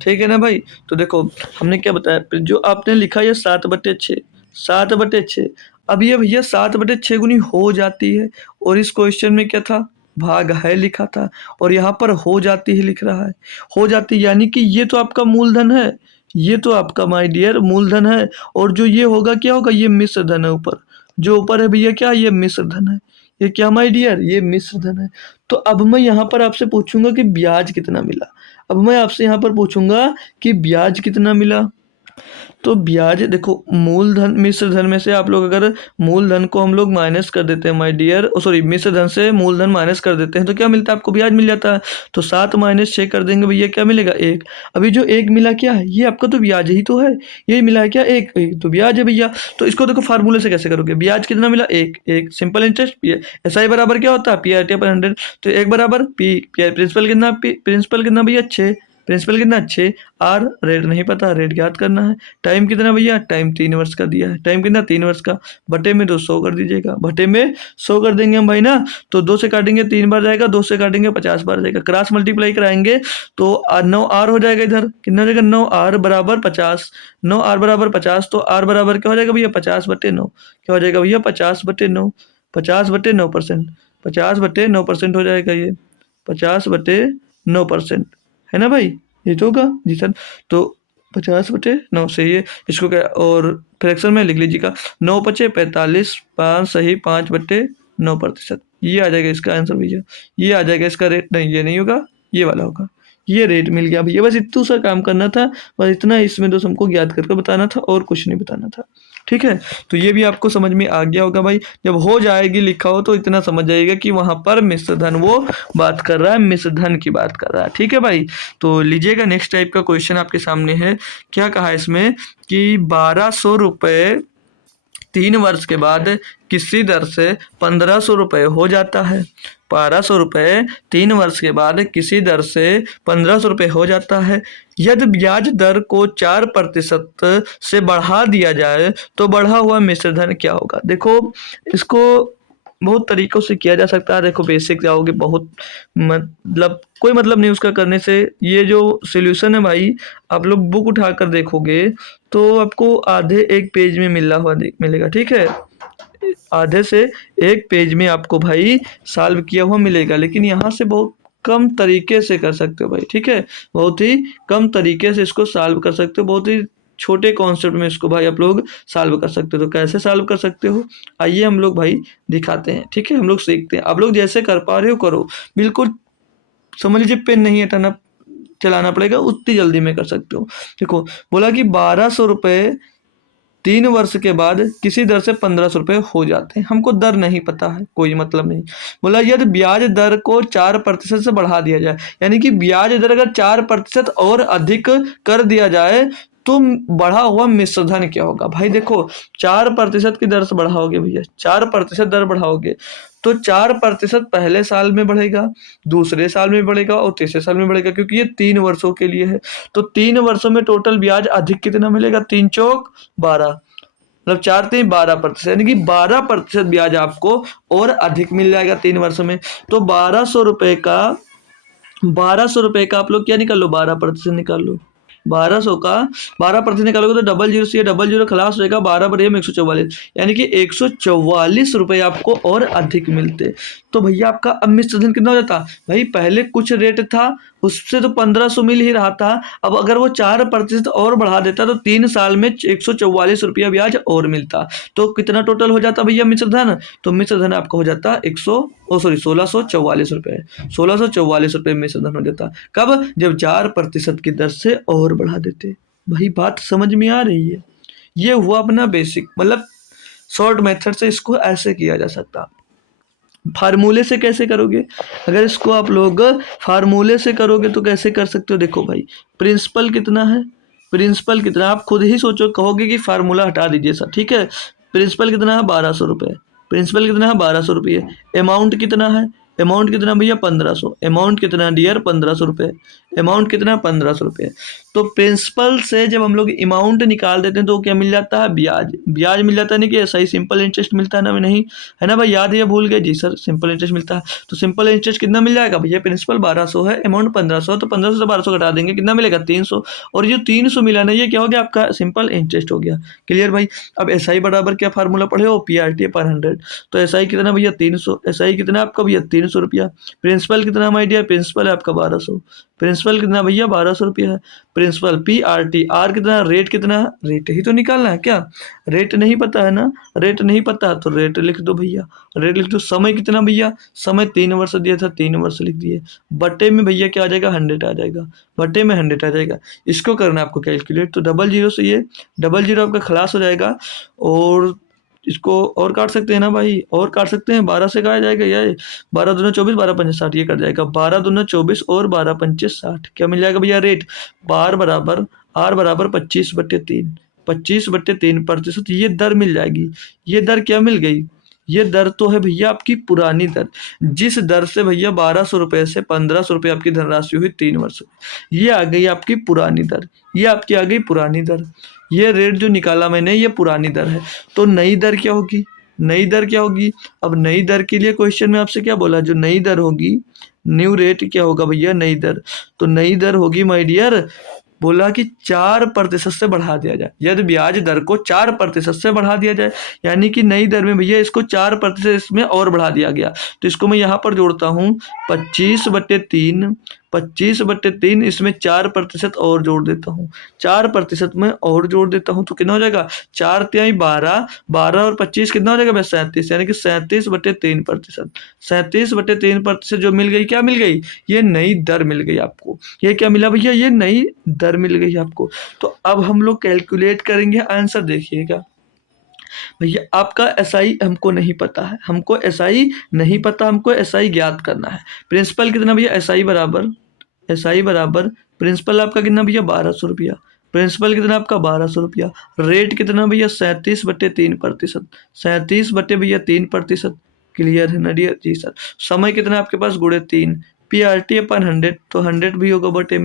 ठीक है ना भाई? तो देखो, हमने क्या बताया, जो आपने लिखा ये 7/6, 7/6। अब ये भैया 7/6 गुनी हो जाती है, और इस क्वेश्चन में क्या था? भाग है लिखा था, और यहाँ पर हो जाती है लिख रहा है। हो जाती यानी कि ये तो आपका मूलधन है, ये तो आपका माय डियर मूलधन है, और जो ये होगा क्या होगा? ये मिश्र धन है। ऊपर जो ऊपर है भैया क्या? ये मिश्र धन है। ये क्या माय डियर? ये मिश्र धन है। तो अब मैं यहाँ पर आपसे पूछूंगा कि ब्याज कितना मिला। अब मैं आपसे यहाँ पर पूछूंगा कि ब्याज कितना मिला। तो ब्याज देखो, मूलधन मिश्र धन में से आप लोग अगर मूलधन को हम लोग माइनस कर देते हैं माय डियर, सॉरी, मिश्र धन से मूलधन माइनस कर देते हैं तो क्या मिलता है आपको? ब्याज मिल जाता है। तो 7 - 6 कर देंगे भैया, क्या मिलेगा? 1। अभी जो 1 मिला क्या है? ये आपका तो ब्याज ही तो है। ये मिला है क्या? 1, 1 तो ब्याज है भैया। तो इसको देखो फार्मूले से कैसे करोगे? ब्याज कितना मिला? 1, 1 सिंपल इंटरेस्ट। एसआई बराबर क्या होता है? पी/100। तो 1 बराबर पी प्रिंसिपल कितना? प्रिंसिपल कितना भैया? 6। प्रिंसिपल कितना 6, आर रेट नहीं पता, रेट ज्ञात करना है। टाइम कितना भैया, टाइम 3 वर्ष का दिया है, टाइम कितना 3 वर्ष का, बटे में 200 कर दीजिएगा, बटे में 100 कर देंगे हम भाई ना। तो 2 से काटेंगे 3 बार जाएगा, 2 से काटेंगे 50 बार जाएगा, क्रॉस मल्टीप्लाई कराएंगे तो 9 आर हो जाएगा, इधर कितना हो जाएगा 9 आर बराबर 50, 9 आर बराबर 50, तो आर बराबर क्या हो जाएगा भैया 50/9, क्या हो जाएगा भैया 50/9, 50/9%, 50/9% हो जाएगा ये, 50/9% है ना भाई, ये तो होगा जी सर। तो 50/9 से ये इसको क्या, और फ्रैक्शन में लिख लीजिएगा 9×5=45, 5 सही 5/9%, ये आ जाएगा इसका आंसर भैया। ये आ जाएगा इसका रेट, नहीं ये नहीं होगा, ये वाला होगा। ये रेट मिल गया भैया, बस इतना सा काम करना था, बस इतना इसमें तो हमको याद करके बताना था और कुछ नहीं बताना था। ठीक है, तो ये भी आपको समझ में आ गया होगा भाई। जब हो जाएगी लिखा हो तो इतना समझ जाइएगा कि वहाँ पर मिश्र धन वो बात कर रहा है, मिश्र धन की बात कर रहा है। ठीक है भाई, तो लीजिएगा नेक्स्ट टाइप का क्वेश्चन आपके सामने है। क्या कहा इसमें कि 1200 रुपये 3 वर्ष के बाद किसी दर से 1500 रुपये हो जाता है। 1200 रुपये 3 वर्ष के बाद किसी दर से 1500 रुपये हो जाता है। यदि ब्याज दर को 4% से बढ़ा दिया जाए तो बढ़ा हुआ मिश्र धन क्या होगा। देखो इसको बहुत तरीक़ों से किया जा सकता है। देखो बेसिक जाओगे, बहुत मतलब कोई मतलब नहीं उसका करने से। ये जो सॉल्यूशन है भाई, आप लोग बुक उठाकर देखोगे तो आपको आधे एक पेज में मिला हुआ मिलेगा। ठीक है, आधे से एक पेज में आपको भाई सॉल्व किया हुआ मिलेगा, लेकिन यहाँ से बहुत कम तरीके से कर सकते हो भाई। ठीक है, बहुत ही कम तरीके से इसको सॉल्व कर सकते हो, बहुत ही छोटे कॉन्सेप्ट में इसको भाई आप लोग सॉल्व कर सकते हो। तो कैसे सॉल्व कर सकते हो, आइए हम लोग भाई दिखाते हैं। ठीक है, हम लोग सीखते हैं, आप लोग जैसे कर पा रहे हो करो, बिल्कुल समझ लीजिए पेन नहीं हटाना चलाना पड़ेगा, उतनी जल्दी में कर सकते हो। देखो बोला कि 1200 रुपये 3 वर्ष के बाद किसी दर से 1500 रुपये हो जाते हैं। हमको दर नहीं पता है, कोई मतलब नहीं। बोला यदि ब्याज दर को 4% से बढ़ा दिया जाए, यानी कि ब्याज दर अगर 4% और अधिक कर दिया जाए तो बढ़ा हुआ मिश्र धन क्या होगा। भाई देखो 4% की दर से बढ़ाओगे भैया, 4% दर बढ़ाओगे तो 4% पहले साल में बढ़ेगा, दूसरे साल में बढ़ेगा और तीसरे साल में बढ़ेगा, क्योंकि ये 3 वर्षों के लिए है। तो 3 वर्षों में टोटल ब्याज अधिक कितना मिलेगा, 3 चौक 12, मतलब 4×3=12%, यानी कि 12% ब्याज आपको और अधिक मिल जाएगा 3 वर्षों में। तो 1200 रुपये का आप लोग क्या निकाल लो, 12% निकाल लो। 1200 का 12% निकालोगे तो डबल जीरो से डबल जीरो खलास रहेगा, 12/144, यानी कि 144 रुपये आपको और अधिक मिलते। तो भैया आपका अब मिश्र धन कितना हो जाता भाई, पहले कुछ रेट था उससे तो 1500 मिल ही रहा था, अब अगर वो 4% और बढ़ा देता तो 3 साल में 144 रुपया ब्याज और मिलता। तो कितना टोटल हो जाता भैया मिश्र धन, तो मिश्र धन आपका हो जाता 1644 रुपये, 1644 रुपये मिश्र धन हो जाता। कब, जब 4% की दर से और बढ़ा देते। भाई बात समझ में आ रही है। ये हुआ अपना बेसिक, मतलब शॉर्ट मेथड से इसको ऐसे किया जा सकता। फार्मूले से कैसे करोगे, अगर इसको आप लोग फार्मूले से करोगे तो कैसे कर सकते हो। देखो भाई प्रिंसिपल कितना है, प्रिंसिपल कितना आप खुद ही सोचो, कहोगे कि फार्मूला हटा दीजिए सर। ठीक है, प्रिंसिपल कितना है 1200 रुपये, प्रिंसिपल कितना है 1200 रुपये। अमाउंट कितना है, अमाउंट कितना भैया 1500, अमाउंट कितना डियर 1500 रुपये, अमाउंट कितना 1500 रुपये। तो प्रिंसिपल से जब हम लोग अमाउंट निकाल देते हैं तो क्या मिल जाता है, ब्याज, ब्याज मिल जाता है। नहीं कि ऐसा ही सिंपल इंटरेस्ट मिलता है ना, नहीं है ना भाई, याद है या भूल गए जी सर, सिंपल इंटरेस्ट मिलता है। तो सिंपल इंटरेस्ट कितना मिल जाएगा भैया, प्रिंसिपल 1200 है, अमाउंट 1500, तो 1500 से 1200 घटा देंगे, कितना मिलेगा 300, और ये 300 मिला ना, ये क्या हो गया आपका सिंपल इंटरेस्ट हो गया। क्लियर भाई। अब एस आई बराबर क्या फार्मूला पढ़े हो, PRT/100। तो एस आई कितना भैया 300, एस आई कितना आपका भैया 300 रुपया। प्रिंसिपल कितना माय डियर, प्रिंसिपल है आपका 1200, प्रिंसिपल कितना भैया 1200 रुपया है। प्रिंसिपल PRT, आर कितना, रेट कितना है, रेट ही तो निकालना है क्या, रेट नहीं पता है ना, रेट नहीं पता तो रेट लिख दो भैया, रेट लिख दो। समय कितना भैया, समय 3 वर्ष दिया था, 3 वर्ष लिख दिए। बट्टे में भैया क्या आ जाएगा 100 आ जाएगा, बट्टे में 100 आ जाएगा। इसको करना है आपको कैलकुलेट, तो डबल जीरो से ये डबल जीरो आपका खलास हो जाएगा। और इसको और काट सकते हैं ना भाई, और काट सकते हैं, 12 से कहा जाएगा, ये 12 दूना 24, 12 पंचे 60, ये कट जाएगा, 12 दूना 24 और 12 पंचे 60, क्या मिल जाएगा भैया रेट, आर बराबर 25/3, 25/3%, ये दर मिल जाएगी। ये दर क्या मिल गई, ये दर तो है भैया आपकी पुरानी दर, जिस दर से भैया 1200 रुपये से 1500 रुपये आपकी धनराशि हुई 3 वर्ष में, ये आ गई आपकी पुरानी दर। ये आपकी आ गई पुरानी दर। ये रेट जो निकाला मैंने ये पुरानी दर है। तो नई दर क्या होगी? नई दर क्या होगी? अब नई दर के लिए क्वेश्चन में आपसे क्या बोला, जो नई दर होगी, न्यू रेट क्या होगा भैया? नई दर। तो नई दर होगी माय डियर, बोला कि 4% से बढ़ा दिया जाए। यदि ब्याज दर को 4% से बढ़ा दिया जाए, यानी कि नई दर में भैया इसको 4% इसमें और बढ़ा दिया गया। तो इसको मैं यहाँ पर जोड़ता हूँ 25/3, 25/3 इसमें 4% और जोड़ देता हूँ, 4% में और जोड़ देता हूँ तो कितना हो जाएगा? 4×3 = 12, 12 और 25 कितना हो जाएगा भाई? 37, यानी कि 37/3%। 37/3% जो मिल गई, क्या मिल गई? ये नई दर मिल गई आपको। ये क्या मिला भैया? ये नई दर मिल गई आपको। तो अब हम लोग कैलकुलेट करेंगे आंसर। देखिएगा भैया, आपका एसआई हमको नहीं पता है, हमको एसआई नहीं पता, हमको एसआई ज्ञात करना है। प्रिंसिपल कितना भैया? एसआई बराबर प्रिंसिपल आपका कितना भैया? 1200 रुपया। प्रिंसिपल कितना आपका? 1200 रुपया। रेट कितना भैया? 37/3%। 37/3%। क्लियर है ना डियर? जी सर। समय कितना आपके पास? ×3। PRT/100, तो 100 भी होगा बटे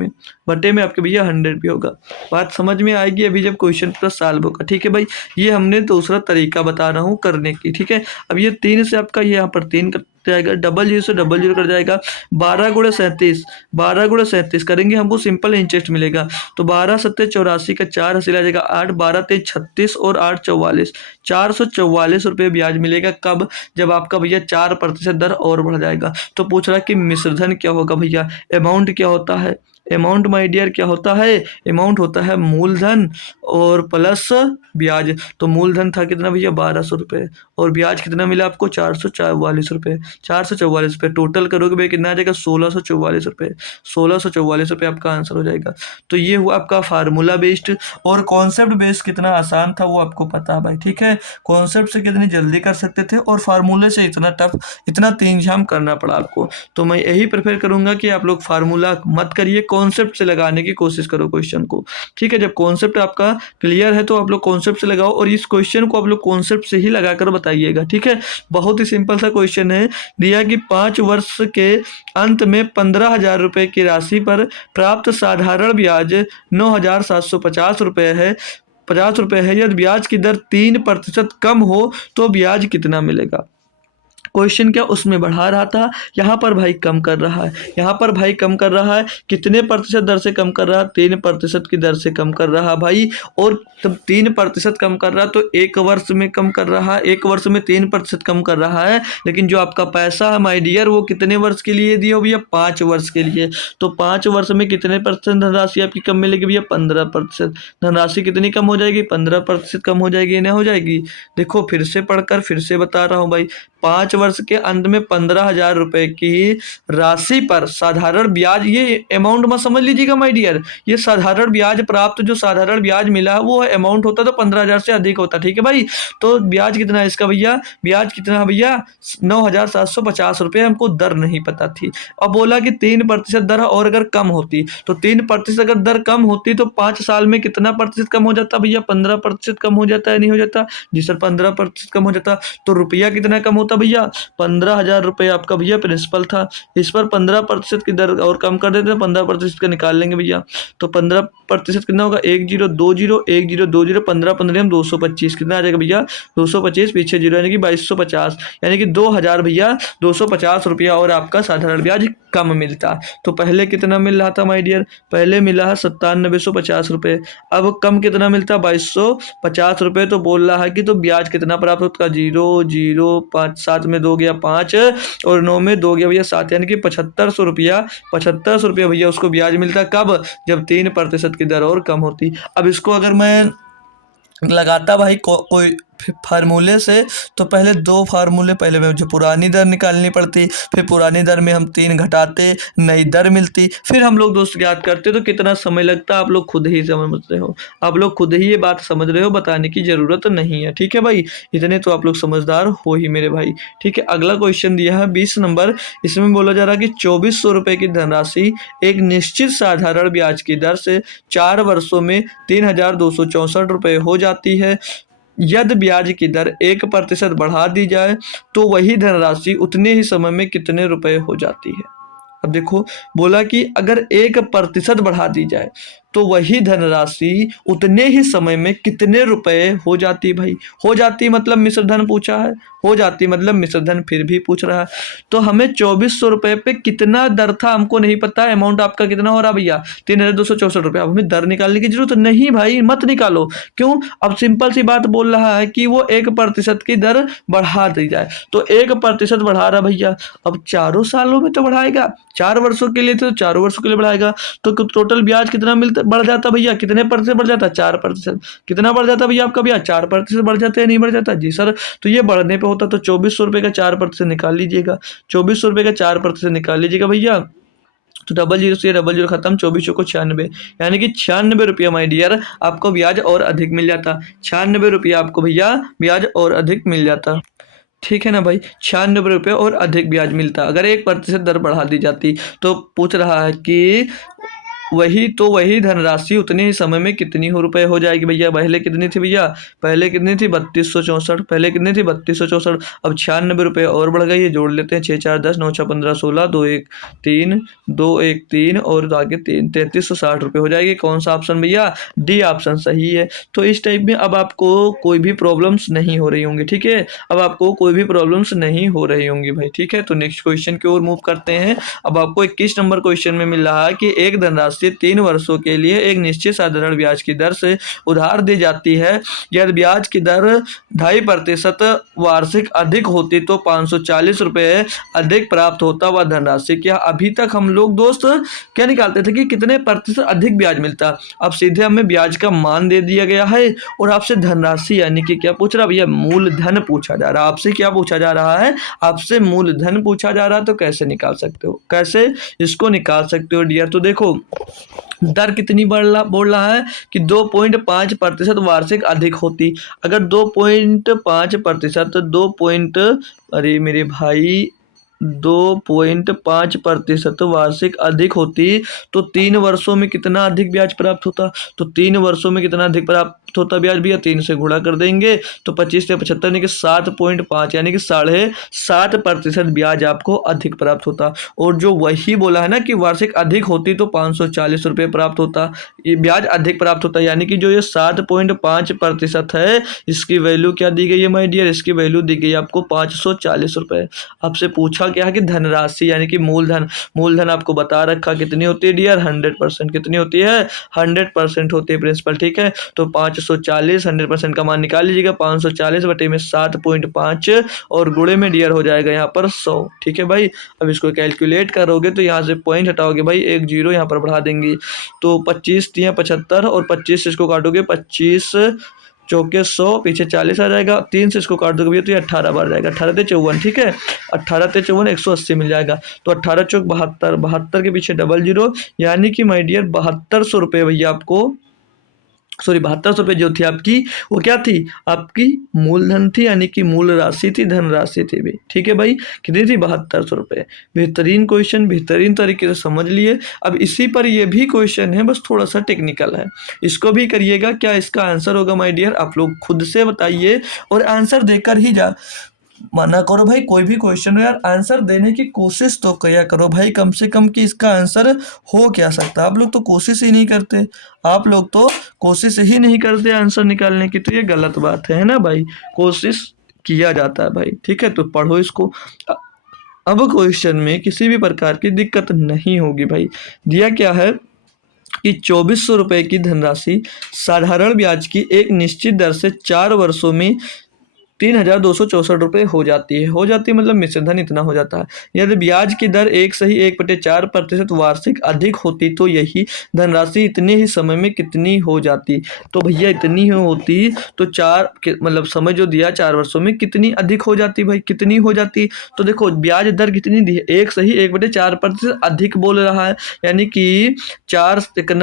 में आपके भैया 100 भी होगा। बात समझ में आएगी अभी जब क्वेश्चन पूरा सॉल्व होगा। ठीक है भाई, ये हमने दूसरा तरीका बता रहा हूँ करने की। ठीक है, अब ये 3 से आपका ये यहाँ पर 3 कट जाएगा, 00 से 00 कट जाएगा, 12×37, 12×37 करेंगे, हमको सिंपल इंटरेस्ट मिलेगा। तो 12×7 = 84 का 4 हासिल आ जाएगा 8, 12×3 = 36 और 8 = 44, 444 रुपये ब्याज मिलेगा। कब? जब आपका भैया 4% दर और बढ़ जाएगा। तो पूछ रहा है कि मिश्रधन क्या होगा भैया? अमाउंट क्या होता है? अमाउंट माय डियर क्या होता है? अमाउंट होता है मूलधन और प्लस ब्याज। तो मूलधन था कितना भैया? 1200 रुपये, और ब्याज कितना मिला आपको? 444 रुपये। 444 रुपये टोटल करोगे भैया कितना आ जाएगा? 1644 रुपये। 1644 रुपये आपका आंसर हो जाएगा। तो ये हुआ आपका फार्मूला बेस्ड, और कॉन्सेप्ट बेस्ड कितना आसान था वो आपको पता है भाई। ठीक है, कॉन्सेप्ट से कितनी जल्दी कर सकते थे और फार्मूले से इतना टफ, इतना 3 एग्जाम करना पड़ा आपको। तो मैं यही प्रेफर करूंगा कि आप लोग फार्मूला मत करिए, कॉन्सेप्ट से लगाने की कोशिश करो क्वेश्चन को। ठीक है, जब कॉन्सेप्ट आपका क्लियर है तो आप लोग कॉन्सेप्ट से लगाओ, और इस क्वेश्चन को आप लोग कॉन्सेप्ट से ही लगाकर बताइएगा। ठीक है, बहुत ही सिंपल सा क्वेश्चन है। दिया कि 5 वर्ष के अंत में 15,000 रुपये की राशि पर प्राप्त साधारण ब्याज 9,750 रुपये है, 50 रुपये है। यदि ब्याज की दर 3% कम हो तो ब्याज कितना मिलेगा? क्वेश्चन क्या उसमें बढ़ा रहा था, यहाँ पर भाई कम कर रहा है। यहाँ पर भाई कम कर रहा है, कितने प्रतिशत दर से कम कर रहा है? 3% की दर से कम कर रहा है भाई। और तब 3% कम कर रहा है तो 1 वर्ष में कम कर रहा है, 1 वर्ष में 3% कम कर रहा है। लेकिन जो आपका पैसा है माय डियर वो कितने वर्ष के लिए दिया भैया? 5 वर्ष के लिए। तो 5 वर्ष में कितने % धनराशि आपकी कम मिलेगी भैया? 15%। धनराशि कितनी कम हो जाएगी? 15% कम हो जाएगी, ना हो जाएगी? देखो फिर से पढ़कर फिर से बता रहा हूँ भाई, 5 वर्ष के अंत में 15,000 रुपए की राशि पर साधारण ब्याज, ये अमाउंट मत समझ लीजिएगा माय डियर, ये साधारण ब्याज प्राप्त, जो साधारण ब्याज मिला वो अमाउंट होता तो 15,000 से अधिक होता। ठीक है भाई, तो ब्याज कितना है इसका भैया? ब्याज कितना है भैया? 9,750 रुपये। हमको दर नहीं पता थी। अब बोला कि 3% दर और अगर कम होती, तो 3% अगर दर कम होती तो 5 साल में कितना प्रतिशत कम हो जाता भैया? 15% कम हो जाता है, नहीं हो जाता? जी सर, 15% कम हो जाता। तो रुपया कितना कम होता भैया? 15,000 रुपये आपका भैया प्रिंसिपल था, इस पर 15% की दर और कम कर देते हैं, 15% का निकाल लेंगे भैया। तो 15% कितना होगा? 1020, 1020, 15 15 225, कितना आ जाएगा भैया? 225, पीछे जीरो यानी कि 2250, यानी कि 2,000 भैया 250 रुपया और आपका साधारण ब्याज कम मिलता। तो पहले कितना मिल रहा था माय डियर? पहले मिला है 9750 रुपये। अब कम कितना मिलता? 2250 रुपये। तो बोल रहा है कि तो ब्याज कितना प्राप्त होता? 0 0 5, 7 में 2 गया 5 और 9 में 2 गया भैया 7, यानी कि 7500 रुपया, 7500 रुपया भैया उसको ब्याज मिलता। कब? जब 3% की दर और कम होती। अब इसको अगर मैं लगाता भाई कोई फार्मूले से, तो पहले 2 फार्मूले, पहले मुझे पुरानी दर निकालनी पड़ती, फिर पुरानी दर में हम 3 घटाते, नई दर मिलती, फिर हम लोग दोस्त याद करते, तो कितना समय लगता आप लोग खुद ही समझ रहे हो, आप लोग खुद ही ये बात समझ रहे हो, बताने की ज़रूरत नहीं है। ठीक है भाई, इतने तो आप लोग समझदार हो ही मेरे भाई। ठीक है, अगला क्वेश्चन दिया है 20 नंबर। इसमें बोला जा रहा है कि 2400 रुपये की धनराशि एक निश्चित साधारण ब्याज की दर से 4 वर्षों में 3,264 रुपये हो जाती है। यदि ब्याज की दर 1% बढ़ा दी जाए तो वही धनराशि उतने ही समय में कितने रुपए हो जाती है। अब देखो, बोला कि अगर 1% बढ़ा दी जाए तो वही धनराशि उतने ही समय में कितने रुपए हो जाती। भाई हो जाती मतलब मिश्र धन पूछा है, हो जाती मतलब मिश्र धन फिर भी पूछ रहा है। तो हमें 2400 रुपये पे कितना दर था हमको नहीं पता, अमाउंट आपका कितना हो रहा भैया 3264 रुपये। अब हमें दर निकालने की जरूरत नहीं भाई, मत निकालो। क्यों? अब सिंपल सी बात बोल रहा है कि वो 1% की दर बढ़ा दी जाए, तो 1% बढ़ा रहा भैया। अब 4 सालों में तो बढ़ाएगा, 4 वर्षों के लिए तो 4 वर्षों के लिए बढ़ाएगा। तो टोटल ब्याज कितना मिलता बढ़ जाता भैया, कितने प्रतिशत बढ़ जाता? 4%। कितना बढ़ जाता भैया आपका ब्याज? 4% बढ़ जाता है, नहीं बढ़ जाता? जी सर। तो ये बढ़ने पे होता, तो 2400 रुपये का 4% निकाल लीजिएगा, 2400 रुपये का 4% निकाल लीजिएगा भैया। तो 00 से 00 खत्म, 24 को 96, यानी कि 96 रुपया माई डियर आपको ब्याज और अधिक मिल जाता। 96 रुपया आपको भैया ब्याज और अधिक मिल जाता। ठीक है ना भाई, 96 रुपये और अधिक ब्याज मिलता अगर 1% दर बढ़ा दी जाती। तो पूछ रहा है कि वही धनराशि उतने ही समय में कितनी रुपए हो जाएगी भैया। पहले कितनी थी भैया? पहले कितनी थी? 3264। पहले कितनी थी? 3264। अब 96 रुपये और बढ़ गई है, जोड़ लेते हैं, 6 4 10 9 6 15 16 2 1 3 2 1 3 और आगे 3 3360 रुपये हो जाएगी। कौन सा ऑप्शन भैया? डी ऑप्शन सही है। तो इस टाइप में अब आपको कोई भी प्रॉब्लम्स नहीं हो रही होंगी। ठीक है, अब आपको कोई भी प्रॉब्लम्स नहीं हो रही होंगी भाई। ठीक है, तो नेक्स्ट क्वेश्चन की ओर मूव करते हैं। अब आपको 21 नंबर क्वेश्चन में मिल रहा है कि एक धनराशि 3 वर्षों के लिए एक निश्चित साधारण ब्याज की दर से उधार दी जाती है। यदि ब्याज की दर 2.5% वार्षिक अधिक होती तो 540 रुपये अधिक प्राप्त होता वह धनराशि। क्या अभी तक हम लोग दोस्त क्या निकालते थे कि कितने प्रतिशत अधिक ब्याज मिलता? अब सीधे हमें ब्याज का मान दे दिया गया है और आपसे धनराशि यानी कि क्या पूछ रहा भैया? मूलधन पूछा जा रहा है आपसे। क्या पूछा जा रहा है? आपसे मूलधन पूछा जा रहा है। तो कैसे निकाल सकते हो, कैसे इसको निकाल सकते हो डियर? तो देखो, दर कितनी बोल रहा है कि 2.5% वार्षिक अधिक होती। अगर 2.5%, अरे मेरे भाई 2.5% वार्षिक अधिक होती तो 3 वर्षों में कितना अधिक ब्याज प्राप्त होता? तो 3 वर्षों में कितना अधिक प्राप्त होता ब्याज भैया? 3 से गुणा कर देंगे तो 25 से 75 यानी कि 7.5 यानी कि 7.5% ब्याज आपको अधिक प्राप्त होता। और जो वही बोला है ना कि वार्षिक अधिक होती तो 540 रुपये प्राप्त होता, ये ब्याज अधिक प्राप्त होता। यानी कि जो ये 7.5% है इसकी वैल्यू क्या दी गई है माय डियर? इसकी वैल्यू दी गई है आपको 540 रुपये। आपसे पूछा क्या है कि धनराशि यानी कि मूलधन आपको बता रखा कितनी होती है डियर? 100%। कितनी होती है? 100% होती है प्रिंसिपल। ठीक है, तो 540 100% का मान निकाल लीजिएगा, 540 बटे में 7.5 और गुणे में डियर हो जाएगा यहाँ पर 100। ठीक है भाई, अब इसको कैलकुलेट करोगे तो यहाँ से पॉइंट हटाओगे भाई, एक जीरो यहाँ पर बढ़ा देंगे तो 25 दिया 75 और 25 से इसको काटोगे 25 चौके 100 पीछे 40 आ जाएगा, 3 से इसको काट दोगे भैया तो ये 18 बार जाएगा, 18 ते 54। ठीक है, 18 ते 54 180 मिल जाएगा। तो 18 चौक 72, 72 के पीछे 00 यानी कि माय डियर 7200 रुपये भैया आपको, सॉरी 7200 रुपये जो थी आपकी वो क्या थी? आपकी मूलधन थी, यानी कि मूल राशि थी, धनराशि थी भी। ठीक है भाई, कितनी थी? 7200 रुपये। बेहतरीन क्वेश्चन, बेहतरीन तरीके से समझ लिए। अब इसी पर ये भी क्वेश्चन है, बस थोड़ा सा टेक्निकल है, इसको भी करिएगा। क्या इसका आंसर होगा माय डियर? आप लोग खुद से बताइए और आंसर देकर ही जा मना करो भाई, कोई भी क्वेश्चन हो यार आंसर देने की कोशिश तो किया करो भाई, कम से कम कि इसका आंसर हो क्या सकता है। आप लोग तो कोशिश ही नहीं करते, आप लोग तो कोशिश ही नहीं करते आंसर निकालने की, तो ये गलत बात है ना भाई। कोशिश किया जाता है भाई। ठीक है, तो पढ़ो इसको। अब क्वेश्चन में किसी भी प्रकार की दिक्कत नहीं होगी भाई। दिया क्या है कि 2400 रुपये की धनराशि साधारण ब्याज की एक निश्चित दर से 4 वर्षों में 3264 रुपये हो जाती है। हो जाती है मतलब मिश्रधन इतना हो जाता है। यदि ब्याज की दर 1/4% वार्षिक अधिक होती तो यही धनराशि इतने ही समय में कितनी हो जाती? तो भैया इतनी ही होती तो मतलब समय जो दिया 4 वर्षों में कितनी अधिक हो जाती भाई? कितनी हो जाती? तो देखो ब्याज दर कितनी दी है? 1/4% अधिक बोल रहा है, यानी कि 4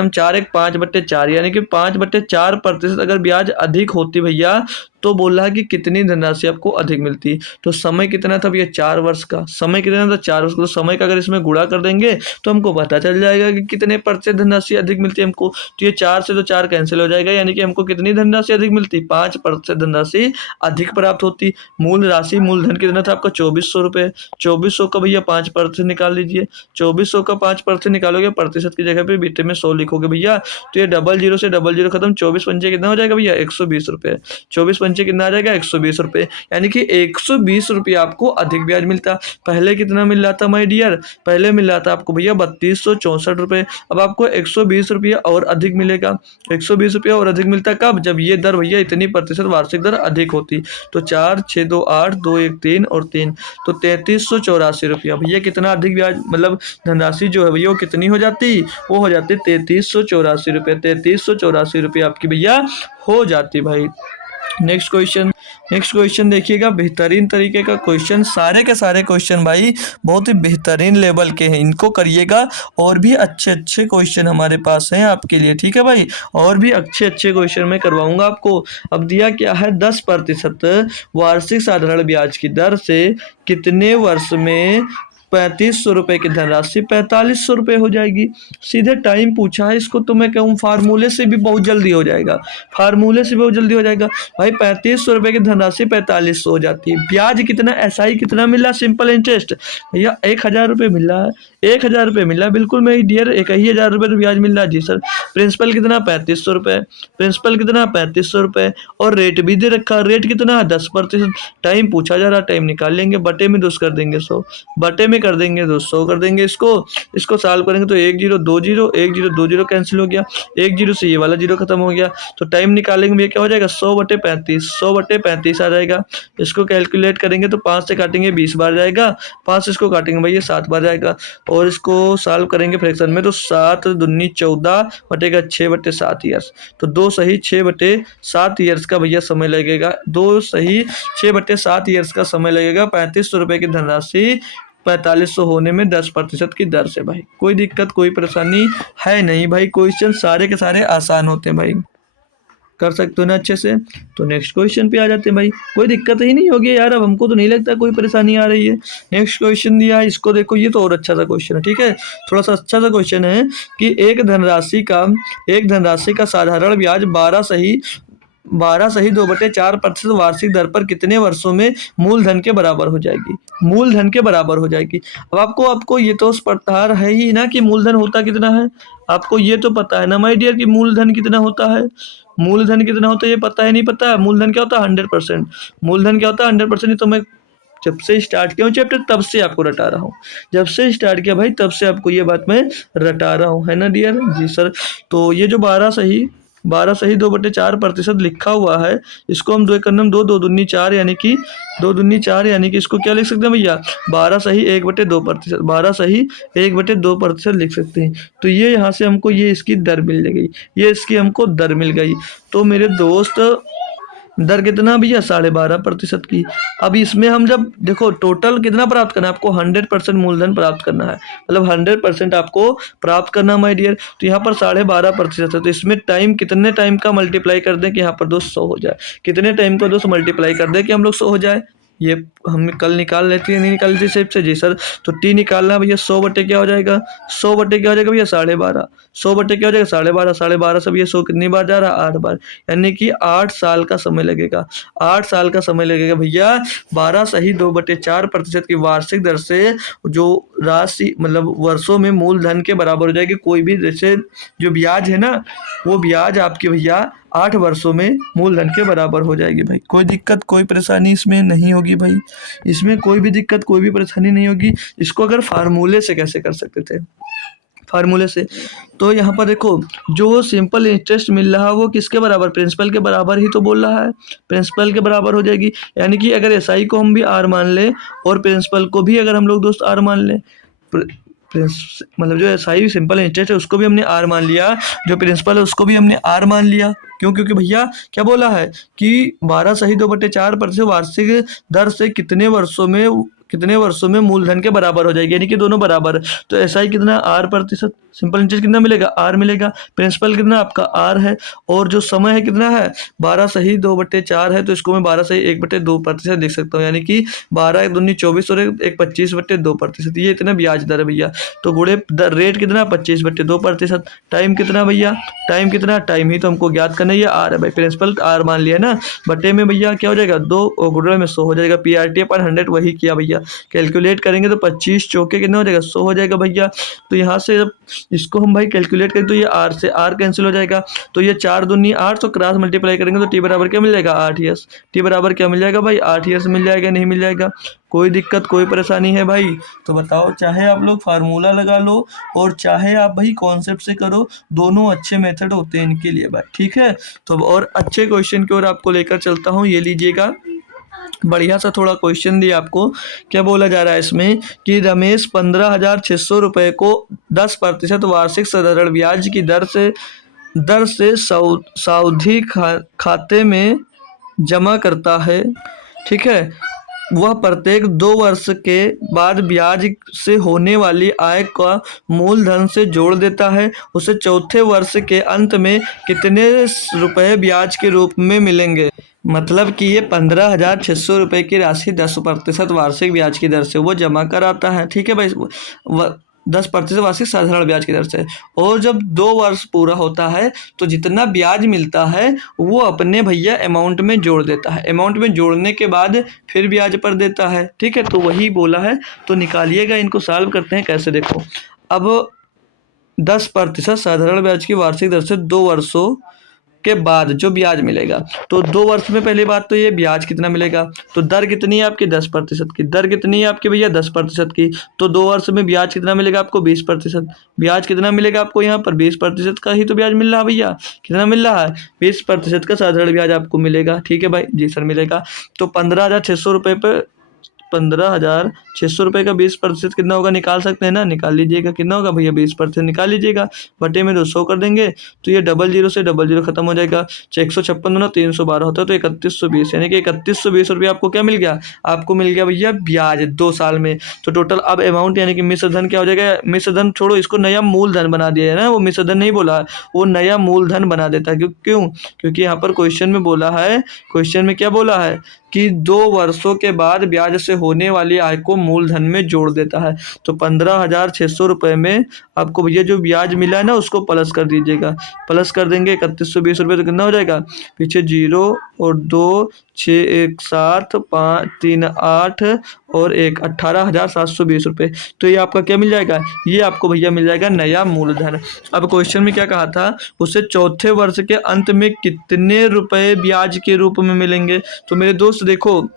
4 1 5/4 यानी कि 5/4% अगर ब्याज अधिक होती भैया तो बोल रहा है कि कितनी धनराशि आपको अधिक मिलती है। तो समय कितना था भैया 4 वर्ष का, समय कितना था 4 वर्ष का। तो समय का अगर इसमें गुणा कर देंगे तो हमको पता चल जाएगा कि कितने प्रतिशत धनराशि अधिक मिलती है हमको। तो ये 4 से तो 4 कैंसिल हो जाएगा, यानी कि हमको कितनी धनराशि अधिक मिलती, 5% धनराशि अधिक प्राप्त होती। मूल राशि मूलधन कितना था आपका 2400 रुपये। 2400 का भैया 5% निकाल लीजिए। 2400 का 5% निकालोगे, प्रतिशत की जगह पे बीटे में 100 लिखोगे भैया, तो ये डबल जीरो से डबल जीरो खत्म, 24 पंचे कितना हो जाएगा भैया 120 रुपये। 24 पंचे कितना आ जाएगा 120 रुपये, यानी कि 120 रुपये आपको अधिक ब्याज मिलता। पहले कितना मिल रहा था माय डियर, पहले मिल रहा था आपको भैया 3264 रुपये। अब आपको 120 रुपये और अधिक मिलेगा। 120 रुपये और अधिक मिलता कब, जब ये दर भैया इतनी प्रतिशत वार्षिक दर अधिक होती। तो 4 6 2 8 2 1 3 और 3, तो 3384 रुपया भैया कितना अधिक ब्याज, मतलब धनराशि जो है भैया वो कितनी हो जाती, वो हो जाती 3384 रुपये। 3384 रुपये आपकी भैया हो जाती भाई। नेक्स्ट क्वेश्चन देखिएगा, बेहतरीन तरीके का क्वेश्चन, सारे के सारे क्वेश्चन भाई बहुत ही बेहतरीन लेवल के हैं, इनको करिएगा। और भी अच्छे अच्छे क्वेश्चन हमारे पास हैं आपके लिए, ठीक है भाई, और भी अच्छे अच्छे क्वेश्चन मैं करवाऊंगा आपको। अब दिया क्या है, 10% वार्षिक साधारण ब्याज की दर से कितने वर्ष में 3500 रुपये की धनराशि 4500 रुपये हो जाएगी। सीधे टाइम पूछा है इसको, तो मैं कहूँ फार्मूले से भी बहुत जल्दी हो जाएगा, फार्मूले से बहुत जल्दी हो जाएगा भाई। 3500 रुपये की धनराशि 4500 हो जाती है। ब्याज कितना, एसआई कितना मिल रहा, सिंपल इंटरेस्ट भैया 1000 रुपये मिल रहा है, 1000 रुपये मिल रहा है, बिल्कुल मेरी डियर 1000 रुपये तो ब्याज मिल रहा है जी सर। प्रिंसिपल कितना 3500 रुपये, प्रिंसिपल कितना 3500 रुपये, और रेट भी दे रखा, रेट कितना 10%। टाइम पूछा जा रहा, टाइम निकाल लेंगे, बटे में 2 कर देंगे 100, बटे में कर देंगे 200 कर देंगे। इसको सॉल्व करेंगे तो 1 0 2 0 1 0 2 0 कैंसिल हो गया, 1 0 से ये वाला 0 खत्म हो गया। तो टाइम निकालेंगे भैया क्या हो जाएगा 100/35, 100/35 आ जाएगा। इसको कैलकुलेट करेंगे तो 5 से काटेंगे 20 बार जाएगा, 5 से इसको काटेंगे भैया 7 बार जाएगा। और इसको सॉल्व करेंगे फ्रैक्शन में तो 7 दूनी 14 बटेगा 6/7 ईयर्स। तो 2 सही 6/7 ईयर्स का भैया समय लगेगा, 2 सही 6/7 ईयर्स का समय लगेगा 3500 रुपये की धनराशि 4500 होने में 10% की दर से। भाई कोई दिक्कत कोई परेशानी है नहीं भाई, क्वेश्चन सारे के सारे आसान होते हैं भाई, कर सकते हो ना अच्छे से। तो नेक्स्ट क्वेश्चन पे आ जाते हैं भाई, कोई दिक्कत ही नहीं होगी यार, अब हमको तो नहीं लगता कोई परेशानी आ रही है। नेक्स्ट क्वेश्चन दिया है, इसको देखो, ये तो और अच्छा सा क्वेश्चन है, ठीक है, थोड़ा सा अच्छा सा क्वेश्चन है कि एक धनराशि का साधारण ब्याज 12 सही 2/4% वार्षिक दर पर कितने वर्षों में मूलधन के बराबर हो जाएगी, मूलधन के बराबर हो जाएगी। अब आपको ये तो पता है ही ना कि मूलधन होता कितना है, आपको ये तो पता है ना माय डियर कि मूलधन कितना होता है, मूलधन कितना होता है ये पता है, नहीं पता, मूलधन क्या होता है 100%, मूलधन क्या होता है 100%। तो मैं जब से स्टार्ट किया हूँ चैप्टर तब से आपको रटा रहा हूँ, जब से स्टार्ट किया भाई तब से आपको ये बात मैं रटा रहा हूँ, है ना डियर जी सर। तो ये जो 12 सही 2/4% लिखा हुआ है, इसको हम 2 एक 2 2 दूनी 4 यानी कि 2 दूनी 4 यानी कि इसको क्या लिख सकते हैं भैया 12 सही 1/2%, 12 सही 1/2% लिख सकते हैं। तो ये यहाँ से हमको ये इसकी दर मिल गई, ये इसकी हमको दर मिल गई। तो मेरे दोस्त दर कितना भैया 12.5% की। अब इसमें हम जब देखो टोटल कितना प्राप्त करना है आपको, 100% मूलधन प्राप्त करना है, मतलब 100% आपको प्राप्त करना माय डियर। तो यहाँ पर 12.5% है, तो इसमें टाइम कितने टाइम का मल्टीप्लाई कर दें कि यहाँ पर 200 हो जाए, कितने टाइम का 200 मल्टीप्लाई कर दें कि हम लोग 100 हो जाए। ये हम कल निकाल लेते हैं, नहीं निकाल लेते शेप से जी सर। तो टी निकालना है भैया 100 बटे क्या हो जाएगा, 100 बटे क्या हो जाएगा भैया 12.5, 100 बटे क्या हो जाएगा 12.5, 12.5 से भैया 100 कितनी बार जा रहा है 8 बार, यानी कि 8 साल का समय लगेगा, 8 साल का समय लगेगा भैया 12 सही 2/4% की वार्षिक दर से जो राशि मतलब वर्षों में मूलधन के बराबर हो जाएगी। कोई भी जैसे जो ब्याज है ना वो ब्याज आपके भैया 8 वर्षों में मूलधन के बराबर हो जाएगी भाई। कोई दिक्कत कोई परेशानी इसमें नहीं होगी भाई, इसमें कोई भी दिक्कत कोई भी परेशानी नहीं होगी। इसको अगर फार्मूले से कैसे कर सकते थे, फार्मूले से, तो यहाँ पर देखो जो सिंपल इंटरेस्ट मिल रहा है वो किसके बराबर, प्रिंसिपल के बराबर ही तो बोल रहा है, प्रिंसिपल के बराबर हो जाएगी। यानी कि अगर एसआई को हम भी आर मान लें और प्रिंसिपल को भी अगर हम लोग दोस्त आर मान लें, मतलब जो एसआई सिंपल इंटरेस्ट है उसको भी हमने आर मान लिया, जो प्रिंसिपल है उसको भी हमने आर मान लिया। क्यों, क्योंकि भैया क्या बोला है कि 12 सही 2/4% वार्षिक दर से कितने वर्षों में कितने वर्षों में मूलधन के बराबर हो जाएगी, यानी कि दोनों बराबर। तो एसआई कितना, आर प्रतिशत, सिंपल इंटरेस्ट कितना मिलेगा, आर मिलेगा। प्रिंसिपल कितना आपका आर है, और जो समय है कितना है 12 सही 2/4 है, तो इसको मैं 12 सही 1/2% देख सकता हूँ, यानी कि 12 दूनी 24 और एक 25/2%। ये इतना ब्याज दर है भैया। तो गुणे रेट कितना 25/2%। टाइम कितना भैया, टाइम कितना, टाइम ही तो हमको ज्ञात करना है, ये आर है भाई, प्रिंसिपल आर मान लिया ना, बटे में भैया क्या हो जाएगा 2 और गुणे में 100 हो जाएगा। PRT/100 वही किया भैया, कैलकुलेट करेंगे तो 25 चौके कितना हो जाएगा 100 हो जाएगा भैया। तो यहाँ से जब इसको हम भाई कैलकुलेट करें तो ये आर से आर कैंसिल हो जाएगा, तो ये 4 दूनी 8, तो क्रॉस मल्टीप्लाई करेंगे तो टी बराबर क्या मिल जाएगा 8s। टी बराबर क्या मिल जाएगा भाई 8s मिल जाएगा, नहीं मिल जाएगा। कोई दिक्कत कोई परेशानी है भाई तो बताओ, चाहे आप लोग फार्मूला लगा लो और चाहे आप भाई कॉन्सेप्ट से करो, दोनों अच्छे मेथड होते हैं इनके लिए भाई, ठीक है। तो अब और अच्छे क्वेश्चन की ओर आपको लेकर चलता हूँ, ये लीजिएगा बढ़िया सा थोड़ा क्वेश्चन दिया आपको। क्या बोला जा रहा है इसमें कि रमेश 15,600 रुपये को 10% वार्षिक साधारण ब्याज की दर से सावधि खाते में जमा करता है, ठीक है। वह प्रत्येक 2 वर्ष के बाद ब्याज से होने वाली आय का मूलधन से जोड़ देता है। उसे चौथे वर्ष के अंत में कितने रुपए ब्याज के रूप में मिलेंगे। मतलब कि ये 15,600 रुपये की राशि 10% वार्षिक ब्याज की दर से वो जमा कराता है, ठीक है भाई, 10% वार्षिक साधारण ब्याज की दर से। और जब 2 वर्ष पूरा होता है तो जितना ब्याज मिलता है वो अपने भैया अमाउंट में जोड़ देता है, अमाउंट में जोड़ने के बाद फिर ब्याज पर देता है, ठीक है। तो वही बोला है, तो निकालिएगा, इनको सॉल्व करते हैं कैसे, देखो। अब 10% साधारण ब्याज की वार्षिक दर से 2 वर्षों के बाद जो ब्याज मिलेगा, तो 2 वर्ष में पहली बात तो ये ब्याज कितना मिलेगा, तो दर कितनी है आपकी 10% की, दर कितनी है आपकी भैया 10% की, तो 2 वर्ष में ब्याज कितना मिलेगा आपको 20%। ब्याज कितना मिलेगा आपको यहाँ पर 20% का ही तो ब्याज मिल रहा है भैया, कितना मिल रहा है 20% का साधारण ब्याज आपको मिलेगा, ठीक है भाई, जी सर मिलेगा। तो 15,600 रुपये पे 15,600 रुपये का 20% कितना होगा, निकाल सकते हैं ना, निकाल लीजिएगा, कितना होगा भैया 20% निकाल लीजिएगा, बटे में 200 कर देंगे, तो ये 00 से 00 खत्म हो जाएगा। 156 दूना 312 होता है, तो 3120, यानी कि 3120 रुपये आपको क्या मिल गया, आपको मिल गया भैया ब्याज 2 साल में। तो टोटल अब अमाउंट यानी कि मिश्र धन क्या हो जाएगा, मिश्र धन छोड़ो, इसको नया मूलधन बना दिया है ना, वो मिश्र धन नहीं बोला, वो नया मूलधन बना देता है। क्यों, क्योंकि यहाँ पर क्वेश्चन में बोला है, क्वेश्चन में क्या बोला है कि 2 वर्षों के बाद ब्याज से होने वाली आय को मूलधन में जोड़ देता है। तो 15,600 रुपये में आपको भैया जो ब्याज मिला है ना उसको प्लस कर दीजिएगा, प्लस कर देंगे 3120 रुपये, तो कितना हो जाएगा, पीछे 0 और 2 6 1 7 5 3 8 और 1 18,720 रुपये। तो ये आपका क्या मिल जाएगा, ये आपको भैया मिल जाएगा नया मूलधन। अब क्वेश्चन में क्या कहा था, उससे चौथे वर्ष के अंत में कितने रुपए ब्याज के रूप में मिलेंगे। तो मेरे दोस्त देखो,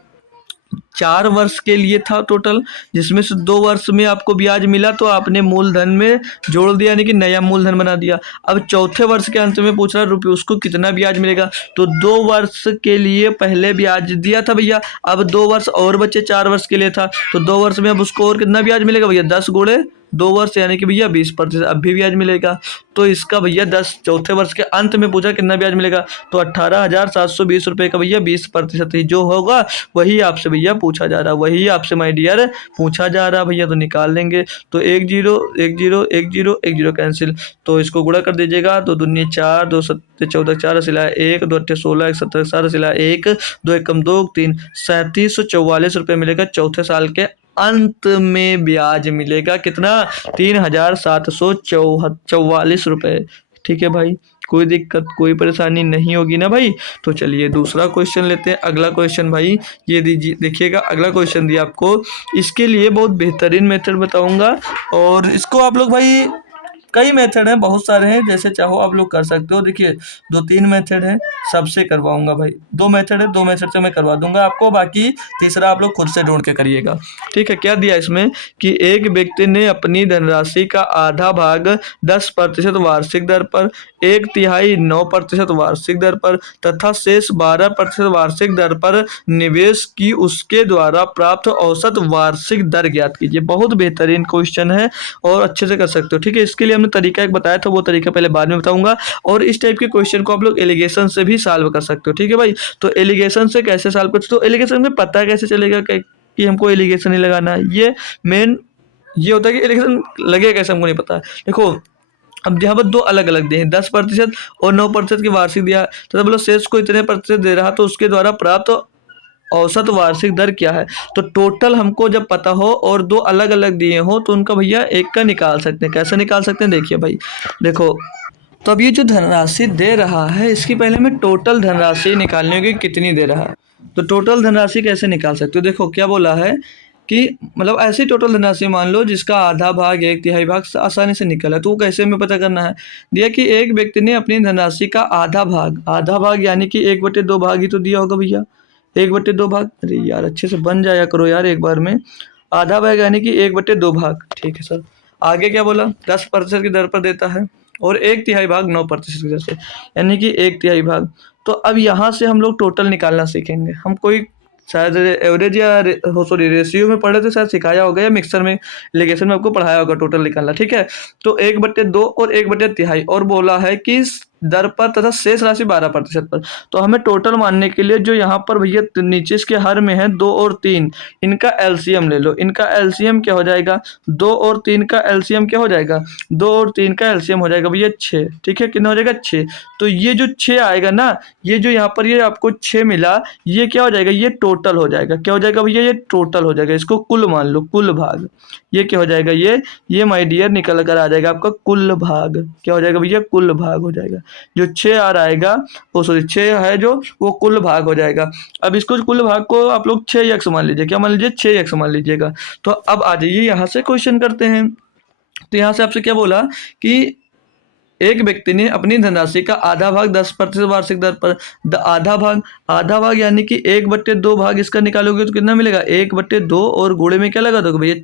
4 वर्ष के लिए था टोटल, जिसमें से 2 वर्ष में आपको ब्याज मिला तो आपने मूलधन में जोड़ दिया, यानी कि नया मूलधन बना दिया। अब चौथे वर्ष के अंत में पूछ रहा रुपये उसको कितना ब्याज मिलेगा, तो 2 वर्ष के लिए पहले ब्याज दिया था भैया, अब 2 वर्ष और बचे 4 वर्ष के लिए था, तो 2 वर्ष में अब उसको और कितना ब्याज मिलेगा भैया 10 गुणे 2 वर्ष, यानी कि भैया 20% अब भी ब्याज मिलेगा। तो इसका भैया 10 चौथे वर्ष के अंत में पूछा कितना ब्याज मिलेगा, तो 18,720 रुपये का भैया 20% ही जो होगा वही आपसे भैया पूछा जा रहा है, वही आपसे माय डियर पूछा जा रहा है भैया। तो निकाल लेंगे, तो 1 0 1 0 1 0 1 0 कैंसिल, तो इसको गुणा कर दीजिएगा, 2 दूनी 4 2 7 14 4 सिला 1 2 8 16 1 17 7 सिला 1 2 1 2 3 3744 रुपये मिलेगा चौथे साल के अंत में ब्याज मिलेगा, कितना 3,744 रुपये, ठीक है भाई। कोई दिक्कत कोई परेशानी नहीं होगी ना भाई। तो चलिए दूसरा क्वेश्चन लेते हैं। अगला क्वेश्चन भाई ये दीजिए, देखिएगा अगला क्वेश्चन दिया आपको, इसके लिए बहुत बेहतरीन मेथड बताऊंगा, और इसको आप लोग भाई कई मेथड हैं, बहुत सारे हैं, जैसे चाहो आप लोग कर सकते हो। देखिए 2-3 मेथड है, सबसे करवाऊंगा भाई, 2 मेथड है, 2 मेथड से मैं करवा दूंगा आपको, बाकी तीसरा आप लोग खुद से ढूंढ के करिएगा, ठीक है। क्या दिया इसमें कि एक व्यक्ति ने अपनी धनराशि का आधा भाग 10% वार्षिक दर पर, 1/3 9% वार्षिक दर पर तथा शेष 12% वार्षिक दर पर निवेश की, उसके द्वारा प्राप्त औसत वार्षिक दर ज्ञात कीजिए। बहुत बेहतरीन क्वेश्चन है और अच्छे से कर सकते हो, ठीक है। इसके लिए हमने तरीका एक बताया था, वो तरीका पहले बाद में बताऊंगा, और इस टाइप के क्वेश्चन को आप लोग एलिगेशन से भी सॉल्व कर सकते हो, ठीक है भाई। तो एलिगेशन से कैसे सॉल्व करते हो, तो एलिगेशन में पता कैसे चलेगा कि कि हमको एलिगेशन नहीं लगाना है। ये मेन ये होता है कि एलिगेशन लगेगा कैसे हमको नहीं पता है। देखो अब यहाँ पर दो अलग अलग दिए हैं, 10% और 9% की वार्षिक दिया, तो बोलो शेष को इतने प्रतिशत दे रहा तो उसके द्वारा प्राप्त औसत वार्षिक दर क्या है। तो टोटल हमको जब पता हो और दो अलग अलग दिए हो तो उनका भैया एक का निकाल सकते हैं। कैसे निकाल सकते हैं देखिए भाई, देखो तो अब ये जो धनराशि दे रहा है इसकी पहले हमें टोटल धनराशि निकालनी होगी कितनी दे रहा है। तो टोटल धनराशि कैसे निकाल सकते हो, देखो क्या बोला है कि मतलब ऐसी टोटल धनराशि मान लो जिसका आधा भाग एक तिहाई भाग आसानी से निकला, तो वो कैसे हमें पता करना है। दिया कि एक व्यक्ति ने अपनी धनराशि का आधा भाग यानी कि 1/2 भाग ही तो दिया होगा भैया, 1/2 भाग। अरे यार अच्छे से बन जाया करो यार एक बार में। आधा भाग यानी कि 1/2 भाग, ठीक है सर। आगे क्या बोला, 10% की दर पर देता है और एक तिहाई भाग 9% की दर से, यानी कि एक तिहाई भाग। तो अब यहाँ से हम लोग टोटल निकालना सीखेंगे। हम कोई शायद एवरेज या सॉरी रेशियो में पढ़े तो शायद सिखाया होगा या मिक्सर में एलिगेशन में आपको पढ़ाया होगा टोटल निकालना, ठीक है। तो 1/2 और 1/3 और बोला है कि दर पर तथा शेष राशि 12% पर। तो हमें टोटल मानने के लिए जो यहाँ पर भैया नीचे इसके हर में है 2 और 3, इनका एलसीएम ले लो। इनका एलसीएम क्या हो जाएगा, 2 और 3 का एलसीएम क्या हो जाएगा, 2 और 3 का एलसीएम हो जाएगा भैया 6, ठीक है। कितना हो जाएगा 6। तो ये जो 6 आएगा ना, ये जो यहाँ पर ये आपको 6 मिला, ये क्या हो जाएगा, ये टोटल हो जाएगा। क्या हो जाएगा भैया, ये टोटल हो जाएगा। इसको कुल मान लो, कुल भाग। ये क्या हो जाएगा, ये माय डियर निकल कर आ जाएगा आपका कुल भाग। क्या हो जाएगा भैया, कुल भाग हो जाएगा। जो 6 आ रहा आएगा वो सॉरी 6 है जो वो कुल भाग हो जाएगा। अब इसको कुल भाग को आप लोग 6x मान लीजिए। क्या मान लीजिए, 6x मान लीजिएगा। तो अब आ जाइए यहाँ से क्वेश्चन करते हैं। तो यहाँ से आपसे क्या बोला कि एक व्यक्ति ने अपनी धनराशि का आधा भाग 10% वार्षिक दर पर आधा भाग यानी कि 1/2 भाग इसका निकालोगे तो कितना मिलेगा, 1/2 और गुणे में क्या लगा दोगे भैया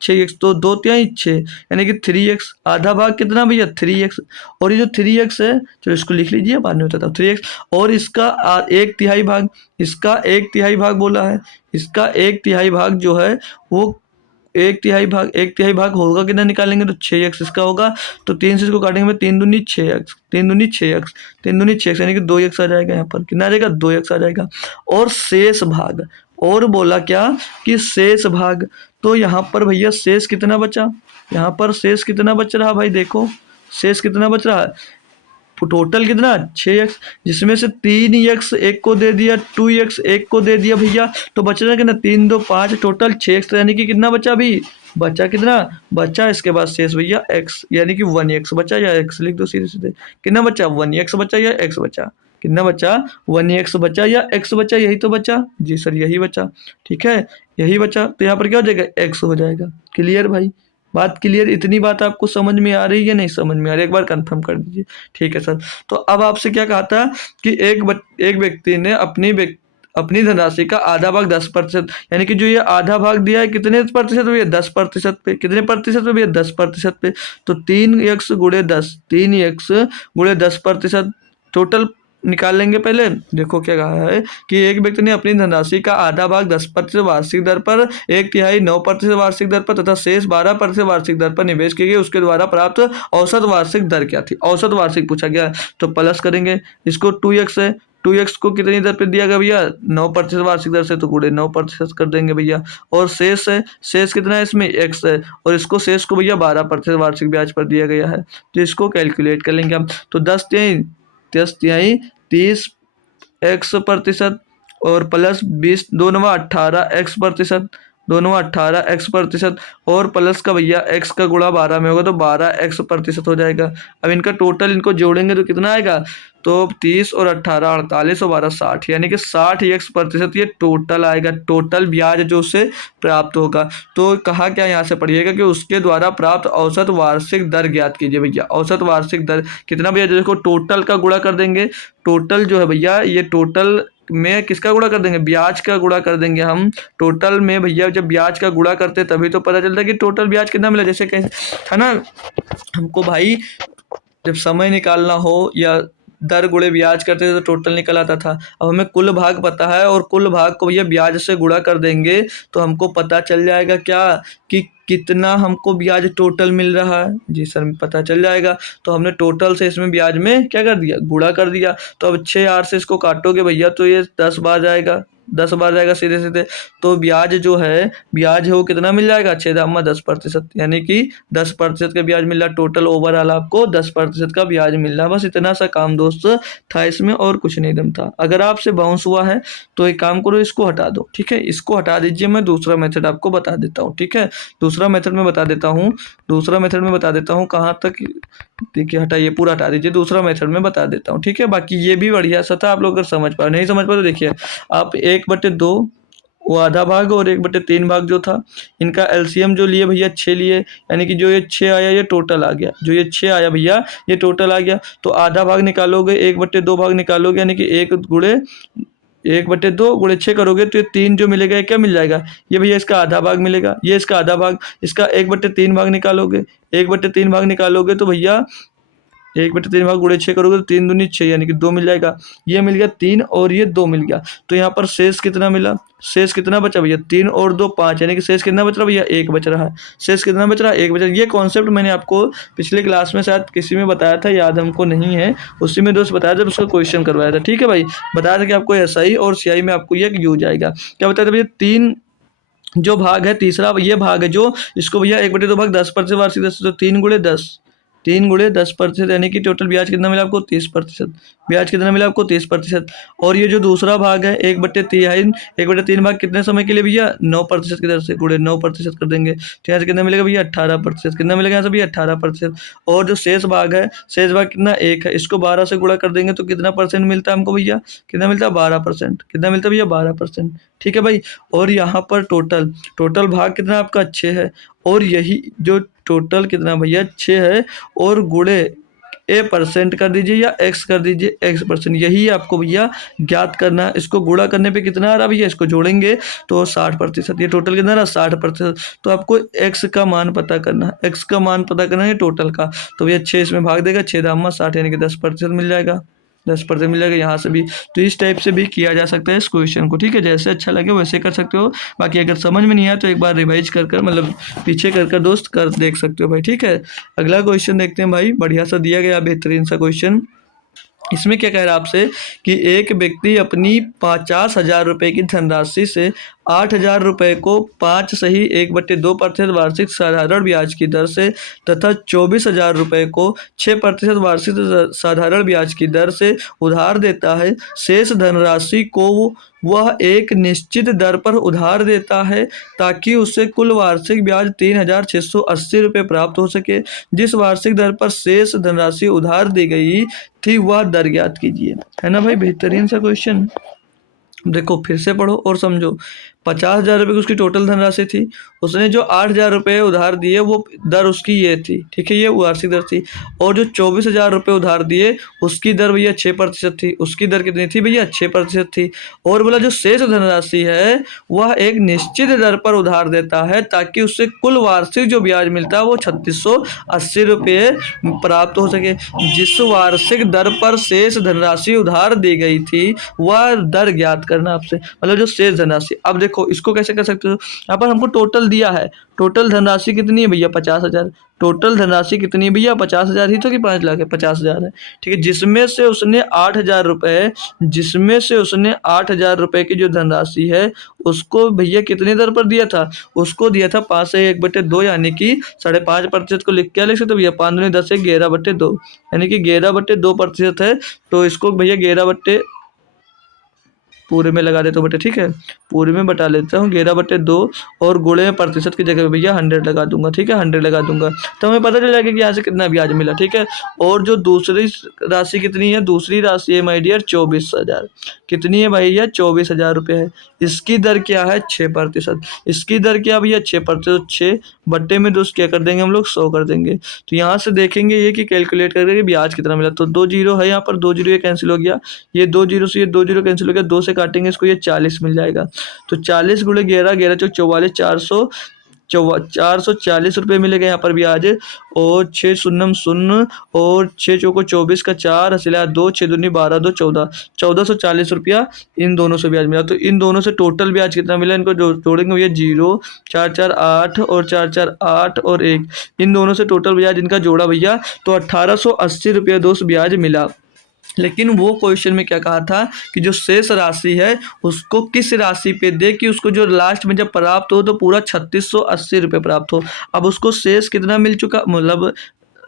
6x तो 2/3 6 यानी कि 3x। आधा भाग कितना भैया 3x, और ये जो 3x है चलो इसको लिख लीजिए बाद में बताता हूँ 3x। और इसका 1/3 भाग, इसका 1/3 भाग बोला है, इसका 1/3 भाग जो है वो 1/3 भाग होगा कितना निकालेंगे तो 6x इसका होगा। तो 3 से इसको काटेंगे 3 दूनी 6x, 3 दूनी 6x, 3 दूनी 6x यानी कि 2x आ जाएगा। यहाँ पर कितना आ जाएगा 2x आ जाएगा। और शेष भाग, और बोला क्या कि शेष भाग, तो यहाँ पर भैया शेष कितना बचा, यहाँ पर शेष कितना बच रहा भाई, देखो शेष कितना बच रहा है टोटल कितना 6x, जिसमें से 3x एक को दे दिया, 2x एक को दे दिया भैया, तो बच रहा कितना 3 2 5 टोटल 6x, यानी कि कितना बचा अभी, बचा कितना बचा इसके बाद शेष भैया x, यानी कि 1x बचा, या x लिख दो सीधे सीधे। कितना बचा 1x बचा या x बचा, कितना बचा 1x बचा या x बचा, यही तो बचा जी सर, यही बचा, ठीक है यही बचा। तो यहाँ पर क्या हो जाएगा x हो जाएगा। क्लियर भाई, बात क्लियर, इतनी बात आपको समझ में आ रही है नहीं समझ में आ रही, एक बार कंफर्म कर दीजिए, ठीक है सर। तो अब आपसे क्या कहा था कि एक व्यक्ति ने अपनी धनराशि का आधा भाग 10%, यानी कि जो ये आधा भाग दिया है कितने प्रतिशत पे, 10% पे। कितने प्रतिशत पे भैया 10% पे। तो 3x गुणे 10, 3x गुणे 10% टोटल निकाल लेंगे। पहले देखो क्या कहा है कि एक व्यक्ति ने अपनी धनराशि का आधा भाग 10% वार्षिक दर पर, 1/3 9% वार्षिक दर पर तथा शेष 12% वार्षिक दर पर निवेश किए गए, उसके द्वारा प्राप्त औसत वार्षिक दर क्या थी। औसत वार्षिक पूछा गया तो प्लस करेंगे, इसको 2x है, 2x को कितनी दर पे दिया गया भैया 9% वार्षिक दर से, तो गुणे 9% कर देंगे भैया। और शेष है, शेष कितना है इसमें x है, और इसको शेष को भैया 12% वार्षिक ब्याज पर दिया गया है, तो इसको कैलकुलेट कर लेंगे हम। तो 10/3 30x% और प्लस 20 2 9 18x%, 2 9 18x%, और प्लस का भैया x का गुणा 12 में होगा तो 12x% हो जाएगा। अब इनका टोटल इनको जोड़ेंगे तो कितना आएगा, तो 30 और 18 48 और 12 60, यानी कि 60x% ये टोटल आएगा, टोटल ब्याज जो उससे प्राप्त होगा। तो कहा क्या यहाँ से पढ़िएगा कि उसके द्वारा प्राप्त औसत वार्षिक दर ज्ञात कीजिए भैया। औसत वार्षिक दर कितना भैया, देखो टोटल का गुणा कर देंगे, टोटल जो है भैया ये टोटल में किसका गुणा कर देंगे, ब्याज का गुणा कर देंगे हम। टोटल में भैया जब ब्याज का गुणा करते तभी तो पता चलता है कि टोटल ब्याज कितना मिला। जैसे कैसे है ना, हमको भाई जब समय निकालना हो या दर गुणे ब्याज करते थे तो टोटल निकल आता था। अब हमें कुल भाग पता है और कुल भाग को भैया ब्याज से गुणा कर देंगे तो हमको पता चल जाएगा क्या कि कितना हमको ब्याज टोटल मिल रहा है। जी सर पता चल जाएगा। तो हमने टोटल से इसमें ब्याज में क्या कर दिया, गुणा कर दिया। तो अब 6 8 से इसको काटोगे भैया तो ये 10 बार जाएगा, 10 बार जाएगा सीधे सीधे, तो ब्याज जो है ब्याज है वो कितना मिल जाएगा 6,10%, यानी कि 10% का ब्याज मिल रहा, टोटल ओवरऑल आपको 10% का ब्याज मिल रहा। बस इतना सा काम दोस्त था इसमें और कुछ नहीं दम था। अगर आपसे बाउंस हुआ है तो एक काम करो, इसको हटा दो, ठीक है, इसको हटा दीजिए। मैं दूसरा मेथड आपको बता देता हूँ, ठीक है, दूसरा मेथड में बता देता हूँ, दूसरा मेथड में बता देता हूँ कहाँ तक। देखिए हटाइए, पूरा हटा दीजिए, दूसरा मेथड में बता देता हूँ, ठीक है। बाकी ये भी बढ़िया सा था, आप लोग अगर समझ पाए, नहीं समझ पाए तो देखिए आप 1/2 वो आधा भाग और 1/3 भाग जो था, इनका एलसीएम जो लिए भैया 6 लिए, यानी कि जो ये 6 आया ये टोटल आ गया, जो ये 6 आया भैया ये टोटल आ गया। तो आधा भाग निकालोगे, 1/2 भाग निकालोगे, यानी कि 1/2 × 6 करोगे तो ये 3 जो मिलेगा ये क्या मिल जाएगा, ये भैया इसका आधा भाग मिलेगा, ये इसका आधा भाग, इसका 1/3 भाग निकालोगे, 1/3 भाग निकालोगे तो भैया 1/3 भाग गुणे 6 करोगे तो 3 दूनी 6, यानी कि 2 मिल जाएगा। ये मिल गया 3 और ये 2 मिल गया। तो यहाँ पर शेष कितना मिला, शेष कितना बचा भैया 3 और 2 5, यानी कि शेष कितना बच रहा भैया 1 बच रहा है। शेष कितना बच रहा है 1 बच रहा है। ये कॉन्सेप्ट मैंने आपको पिछले क्लास में शायद किसी में बताया था, याद हमको नहीं है, उसी में दोस्त बताया जब उसका क्वेश्चन करवाया था, ठीक है भाई। बताया था कि आपको एसआई और सीआई में आपको ये यूज आएगा। क्या बताया था भैया, 3 जो भाग है, तीसरा ये भाग है जो इसको भैया 1/2 भाग 10% वार्षिक दर से, तो 3 × 10 यानी कि टोटल ब्याज कितना मिला आपको 30%। ब्याज कितना मिला आपको 30%। और ये जो दूसरा भाग है 1/3, 1/3 भाग कितने समय के लिए भैया 9% की दर से, गुणे 9% कर देंगे तो यहाँ से कितना मिलेगा भैया 18%। कितना मिलेगा यहाँ से भैया 18%। और जो शेष भाग है, शेष भाग कितना 1 है, इसको 12 से गुणा कर देंगे तो कितना परसेंट मिलता है हमको भैया, कितना मिलता है 12%। कितना मिलता है भैया 12%, ठीक है भाई। और यहाँ पर टोटल भाग कितना आपका 6 है, और यही जो टोटल कितना भैया 6 है, और गुणे A% कर दीजिए या X कर दीजिए X%, यही आपको भैया ज्ञात करना है। इसको गुणा करने पे कितना आ रहा भैया, इसको जोड़ेंगे तो 60%, ये टोटल कितना रहा 60%। तो आपको X का मान पता करना है, X का मान पता करना है टोटल का। तो भैया 6 इसमें भाग देगा, 6×60 यानी कि 10% मिल जाएगा, 10% मिल जाएगा यहाँ से भी। तो इस टाइप से भी किया जा सकता है इस क्वेश्चन को, ठीक है, जैसे अच्छा लगे वैसे कर सकते हो। बाकी अगर समझ में नहीं आया तो एक बार रिवाइज कर मतलब पीछे कर दोस्त कर देख सकते हो भाई, ठीक है। अगला क्वेश्चन देखते हैं भाई, बढ़िया सा दिया गया बेहतरीन सा क्वेश्चन। इसमें क्या कह रहा है आपसे कि एक व्यक्ति अपनी 50,000 रुपये की धनराशि से 8,000 रुपये को 5 वार्षिक साधारण ब्याज की दर से तथा 24,000 रुपये को 6% वार्षिक साधारण ब्याज की दर से उधार देता है। शेष धनराशि को वह एक निश्चित दर पर उधार देता है ताकि उसे कुल वार्षिक ब्याज 3,680 रुपये प्राप्त हो सके। जिस वार्षिक दर पर शेष धनराशि उधार दी गई थी वह दर ज्ञात कीजिए। है ना भाई, बेहतरीन सा क्वेश्चन। देखो फिर से पढ़ो और समझो। 50,000 रुपये की उसकी टोटल धनराशि थी, उसने जो 8,000 रुपये उधार दिए वो दर उसकी ये थी, ठीक है, ये वार्षिक दर थी। और जो 24,000 रुपये उधार दिए उसकी दर भैया 6% थी। उसकी दर कितनी थी भैया 6% थी। और बोला जो शेष धनराशि है वह एक निश्चित दर पर उधार देता है ताकि उससे कुल वार्षिक जो ब्याज मिलता है वो 3,680 रुपये प्राप्त हो सके। जिस वार्षिक दर पर शेष धनराशि उधार दी गई थी वह दर ज्ञात करना आपसे, मतलब जो शेष धनराशि। अब देखो इसको कैसे कर सकते हो, यहाँ पर हमको टोटल दिया है, टोटल धनराशि कितनी है भैया 50,000। टोटल धनराशि कितनी है भैया 50,000 ही तो कि 5 लाख है, 50,000 है, ठीक है। जिसमें से उसने 8,000 रुपये की जो धनराशि है उसको भैया कितनी दर पर दिया था, उसको दिया था 5 से 1/2, यानी कि 5.5% को लिख लिख सकते भैया 5 दूनी 10 से 11/2, यानी कि 11/2% है। तो इसको भैया 11 पूरे में लगा देता हूँ बेटा, ठीक है, पूरे में बटा लेता हूँ 11/2 और गुणे में प्रतिशत की जगह भैया 100 लगा दूंगा, ठीक है, 100 लगा दूंगा तो हमें पता चल जाएगा कि यहाँ से कितना ब्याज मिला, ठीक है। और जो दूसरी राशि कितनी है, दूसरी राशि है माय डियर 24,000, कितनी है भैया 24,000 रुपये है। इसकी दर क्या है 6%, इसकी दर क्या भैया 6%, 6/2 क्या कर देंगे हम लोग 100 कर देंगे। तो यहाँ से देखेंगे ये कि कैलकुलेट करके ब्याज कितना मिला, तो 2 जीरो है यहाँ पर, 2 जीरो ये कैंसिल हो गया, ये 2 जीरो से ये 2 जीरो कैंसिल हो गया, 2 से काटेंगे इसको, ये 40 मिल जाएगा। तो 40 गुणे 11, 11 चौक 44, 440 रुपये मिलेगा यहाँ पर ब्याज। और 6 शून्यम 0 और 6 चौको 24 का 4 हसीला 2, 6 दूनी 12, 2 14, 1,440 रुपया इन दोनों से ब्याज मिला। तो इन दोनों से टोटल ब्याज कितना मिला, इनको जोड़ेंगे भैया 0, 4 4 8 और 4 4 8 और 1, इन दोनों से टोटल ब्याज इनका जोड़ा भैया तो 1,880 रुपया दोस्त ब्याज मिला। लेकिन वो क्वेश्चन में क्या कहा था कि जो शेष राशि है उसको किस राशि पे दे कि उसको जो लास्ट में जब प्राप्त हो तो पूरा 3680 रुपये प्राप्त हो। अब उसको शेष कितना मिल चुका, मतलब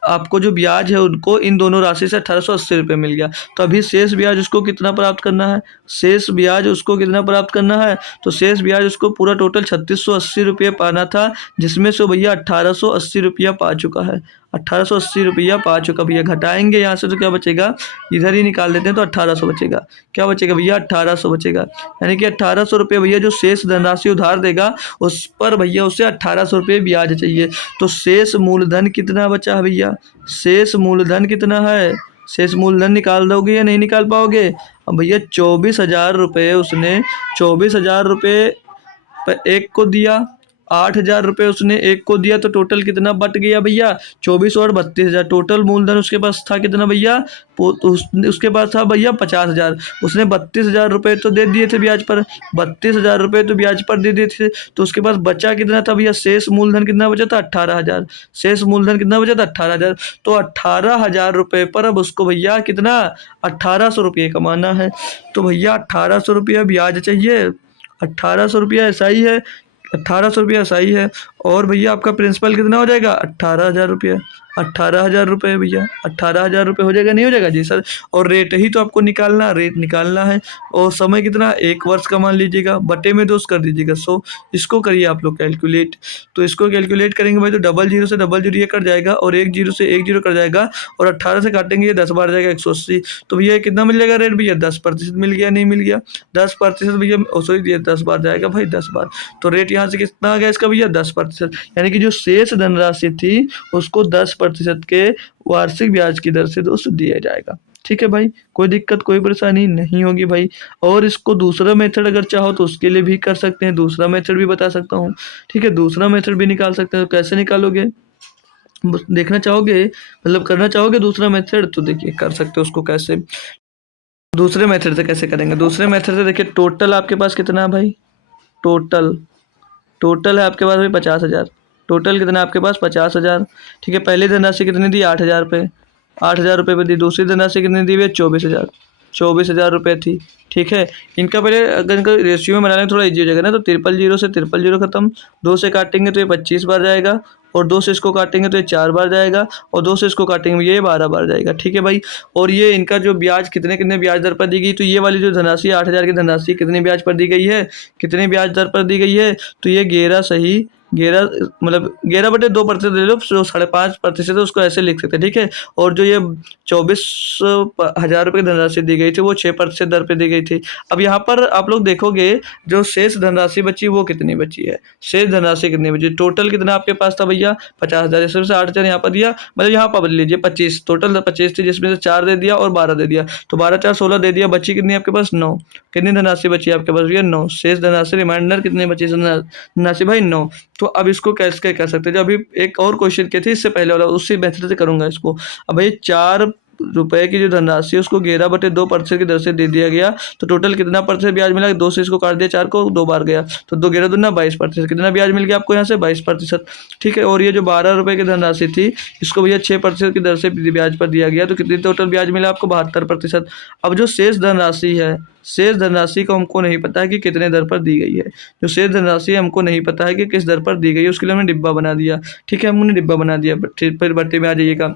आपको जो ब्याज है उनको इन दोनों राशि से 1880 रुपये मिल गया। तो अभी शेष ब्याज उसको कितना प्राप्त करना है, शेष ब्याज उसको कितना प्राप्त करना है, तो शेष ब्याज उसको पूरा टोटल 3680 रुपये पाना था, जिसमें से भैया 1880 रुपया पा चुका है। 1880 रुपया पा चुका भैया। घटाएंगे यहाँ से तो क्या बचेगा, इधर ही निकाल देते हैं तो 1800 बचेगा। क्या बचेगा भैया, 1800 बचेगा। यानी कि 1800 रुपये भैया जो शेष धनराशि उधार देगा उस पर भैया उसे 1800 रुपये ब्याज चाहिए। तो शेष मूलधन कितना बचा है भैया, शेष मूलधन कितना है, शेष मूलधन निकाल दोगे या नहीं निकाल पाओगे। अब भैया 24,000 रुपये उसने 24,000 रुपये एक को दिया, 8,000 रुपये उसने एक को दिया, तो टोटल कितना बट गया भैया, 24 और 32,000। टोटल मूलधन उसके पास था कितना भैया, उसके पास था भैया 50,000। उसने 32,000 रुपये तो दे दिए थे ब्याज पर, 32,000 रुपये तो ब्याज पर दे दिए थे। तो उसके पास बचा कितना था भैया, शेष मूलधन कितना बचा था, 18,000। शेष मूलधन कितना बचा था, 18,000। तो 18,000 रुपये पर अब उसको भैया कितना, 1800 रुपये कमाना है। तो भैया 1800 रुपया ब्याज चाहिए, 1800 रुपया ऐसा ही है, 1800 रुपया सही है। और भैया आपका प्रिंसिपल कितना हो जाएगा, 18,000 रुपये। 18,000 रुपये भैया, 18,000 रुपये हो जाएगा, नहीं हो जाएगा जी सर। और रेट ही तो आपको निकालना, रेट निकालना है। और समय कितना, 1 वर्ष का मान लीजिएगा, बटे में 2 कर दीजिएगा 100। इसको करिए आप लोग कैलकुलेट। तो इसको कैलकुलेट करेंगे भाई तो डबल जीरो से डबल जीरो ये कट जाएगा, और 1 जीरो से 1 जीरो कट जाएगा, और 18 से काटेंगे ये 10 बार जाएगा 180। तो भैया ये कितना मिल जाएगा रेट भैया, 10% मिल गया, नहीं मिल गया 10% भैया, सॉरी ये 10 बार जाएगा भाई 10 बार। तो रेट यहाँ से कितना आ गया इसका भैया, 10%। यानी कि जो शेष धनराशि थी उसको 10% के वार्षिक ब्याज की दर से दोस्त दिया जाएगा। ठीक है भाई, कोई दिक्कत कोई परेशानी नहीं होगी भाई। और इसको दूसरा मेथड अगर चाहो तो उसके लिए भी कर सकते हैं, दूसरा मेथड भी बता सकता हूँ। ठीक है, दूसरा मेथड भी निकाल सकते हैं। तो कैसे निकालोगे, देखना चाहोगे, मतलब करना चाहोगे दूसरा मेथड, तो देखिए कर सकते हो उसको कैसे। दूसरे मेथड से कैसे करेंगे, दूसरे मेथड से देखिए टोटल आपके पास कितना है भाई, टोटल टोटल है आपके पास भाई 50,000। टोटल कितना है आपके पास, 50,000। ठीक है, पहली धनराशि कितनी दी, 8,000 रुपये, 8,000 रुपये पे दी। दूसरी धनराशि कितनी दी हुई, 24,000, 24,000 रुपये थी। ठीक है, इनका पहले अगर इनका रेशियो में बनाने में थोड़ा ईजी हो जाएगा ना, तो 000 से 000 खत्म, 2 से काटेंगे तो ये 25 बार जाएगा, और 2 से इसको काटेंगे तो ये 4 बार जाएगा, और 2 से इसको काटेंगे ये 12 बार जाएगा। ठीक है भाई, और ये इनका जो ब्याज कितने कितने ब्याज दर पर दी गई, तो ये वाली जो धनराशि 8,000 की धनराशि कितने ब्याज पर दी गई है, कितने ब्याज दर पर दी गई है, तो ये 11 सही 11, मतलब 11/2% ले लो, जो 5.5% है उसको ऐसे लिख सकते हैं। ठीक है, और जो ये 24,000 रुपये की धनराशि दी गई थी वो 6% दर पे दी गई थी। अब यहाँ पर आप लोग देखोगे जो शेष धनराशि बची वो कितनी बची है, शेष धनराशि कितनी बची, टोटल कितना आपके पास था भैया 50,000, इसमें से 8,000 यहाँ पर दिया, मतलब यहाँ पर बदल लीजिए 25, टोटल 25 थी, जिसमें से 4 दे दिया और 12 दे दिया, तो 12 4 16 दे दिया, बची कितनी आपके पास 9। कितनी धनराशि बची आपके पास भैया, 9। शेष धनराशि रिमाइंडर कितनी बची धनराशि भाई, 9। तो अब इसको कैसे कर सकते हैं, जो अभी एक और क्वेश्चन के थे इससे पहले वाला, उसी मेथड से करूंगा इसको। अब भाई 4 रुपए की जो धनराशि है उसको 11/2% की दर से दे दिया गया, तो टोटल कितना परसेंट ब्याज मिला, 2 से इसको काट दिया, 4 को 2 बार गया, तो 2 11 दूना 22%, कितना ब्याज मिल गया आपको यहाँ से 22%। ठीक है, और ये जो 12 रुपए की धनराशि थी इसको भैया 6% की दर से ब्याज पर दिया गया, तो कितनी टोटल ब्याज मिला आपको 72%। अब जो शेष धनराशि है, शेष धनराशि को हमको नहीं पता है कि कितने दर पर दी गई है, जो शेष धनराशि हमको नहीं पता है कि किस दर पर दी गई है, उसके लिए हमने डिब्बा बना दिया। ठीक है, हमने डिब्बा बना दिया, फिर भट्टी में आ जाइएगा।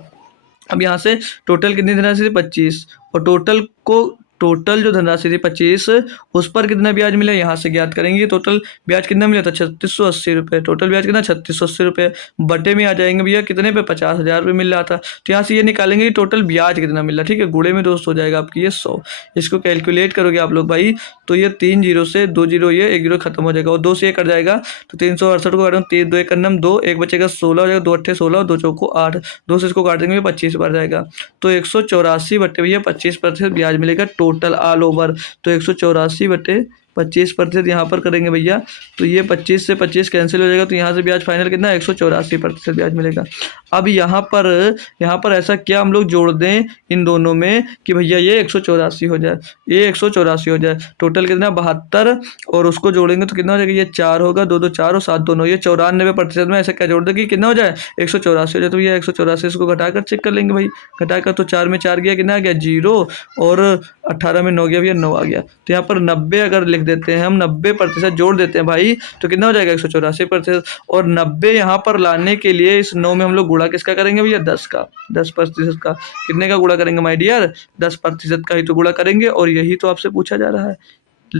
अब यहाँ से टोटल कितनी धनराशि थी 25, और टोटल जो धनराशि थी 25 उस पर कितना ब्याज मिला यहाँ से ज्ञात करेंगे। टोटल ब्याज कितना मिला था 3680 रुपये, टोटल ब्याज कितना 3680 रुपये, बटे में आ जाएंगे भैया कितने पे 50,000 रुपये मिल रहा था, तो यहाँ से ये निकालेंगे कि टोटल ब्याज कितना मिल रहा है। ठीक है, गुणे में दोस्त हो जाएगा आपकी ये 100, इसको कैलकुलेट करोगे आप लोग भाई तो ये 3 जीरो से 2 जीरो, ये 1 जीरो खत्म हो जाएगा, और 2 से ये कट जाएगा, तो 368 को काटूँ 3 2 1 नम 2, 1 बचेगा 16 हो जाएगा, 2 8 16, 2 चौको 8, 2 से इसको काट देंगे 25 बार जाएगा, तो 184 बटे भैया 25% ब्याज मिलेगा टोटल ऑल ओवर। तो 184 बटे 25% यहाँ पर करेंगे भैया, तो ये 25 से 25 कैंसिल हो जाएगा, तो यहाँ से ब्याज फाइनल कितना 184% ब्याज मिलेगा। अब यहाँ पर ऐसा क्या हम लोग जोड़ दें इन दोनों में कि भैया ये 184 हो जाए, ये 184 हो जाए, टोटल कितना 72, और उसको जोड़ेंगे तो कितना हो जाएगा, ये 4 होगा, 2 2 4 और 7 दोनों, ये 94% में ऐसा क्या जोड़ दे कि कितना हो जाए 184 हो जाए। तो ये 184 इसको घटाकर चेक कर लेंगे भाई, घटाकर तो 4 में 4 गया, कितना आ गया 0, और 18 में 9 गया भैया, 9 आ गया। तो यहाँ पर 90 अगर लिख देते हैं हम, 90% जोड़ देते हैं भाई, तो कितना हो जाएगा 184%। और 90 यहाँ पर लाने के लिए इस 9 में हम लोग गुणा किसका करेंगे भैया, 10 का, 10% का। कितने का गुणा करेंगे माय डियर, 10% का ही तो गुणा करेंगे, और यही तो आपसे पूछा जा रहा है।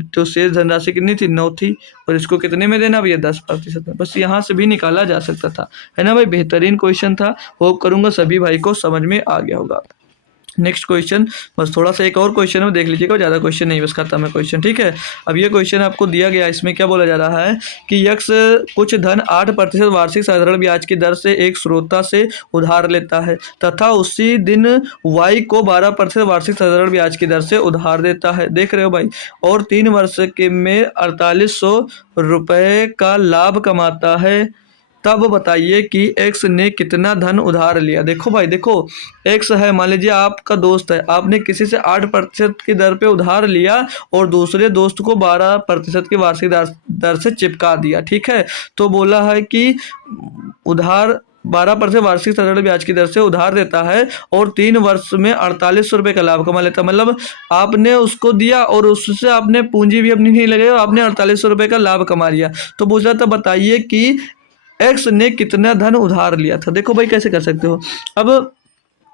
तो शेष धनराशि कितनी थी, 9 थी, और इसको कितने में देना भैया, 10% में। बस यहाँ से भी निकाला जा सकता था, है ना भाई। बेहतरीन क्वेश्चन था, होप करूंगा सभी भाई को समझ में आ गया होगा। नेक्स्ट क्वेश्चन, बस थोड़ा सा एक और क्वेश्चन है, देख लीजिएगा, ज़्यादा क्वेश्चन नहीं, बस खत्म है क्वेश्चन, ठीक है। अब ये क्वेश्चन आपको दिया गया, इसमें क्या बोला जा रहा है कि यक्स कुछ धन 8% वार्षिक साधारण ब्याज की दर से एक श्रोता से उधार लेता है तथा उसी दिन वाई को 12% वार्षिक साधारण ब्याज की दर से उधार देता है, देख रहे हो भाई, और 3 वर्ष के में 4800 रुपये का लाभ कमाता है। तब बताइए कि एक्स ने कितना धन उधार लिया। देखो भाई, देखो एक्स है, मान लीजिए आपका दोस्त है, आपने किसी से 8% की दर पे उधार लिया और दूसरे दोस्त को 12% की वार्षिक दर से चिपका दिया, ठीक है। तो बोला है कि उधार 12% वार्षिक साधारण ब्याज की दर से उधार देता है और 3 वर्ष में 4800 रुपये का लाभ कमा लेता है। मतलब आपने उसको दिया और उससे आपने पूंजी भी अपनी नहीं लगाई और आपने 4800 रुपये का लाभ कमा लिया। तो पूछ रहा था बताइए कि एक्स ने कितना धन उधार लिया था। देखो भाई कैसे कर सकते हो, अब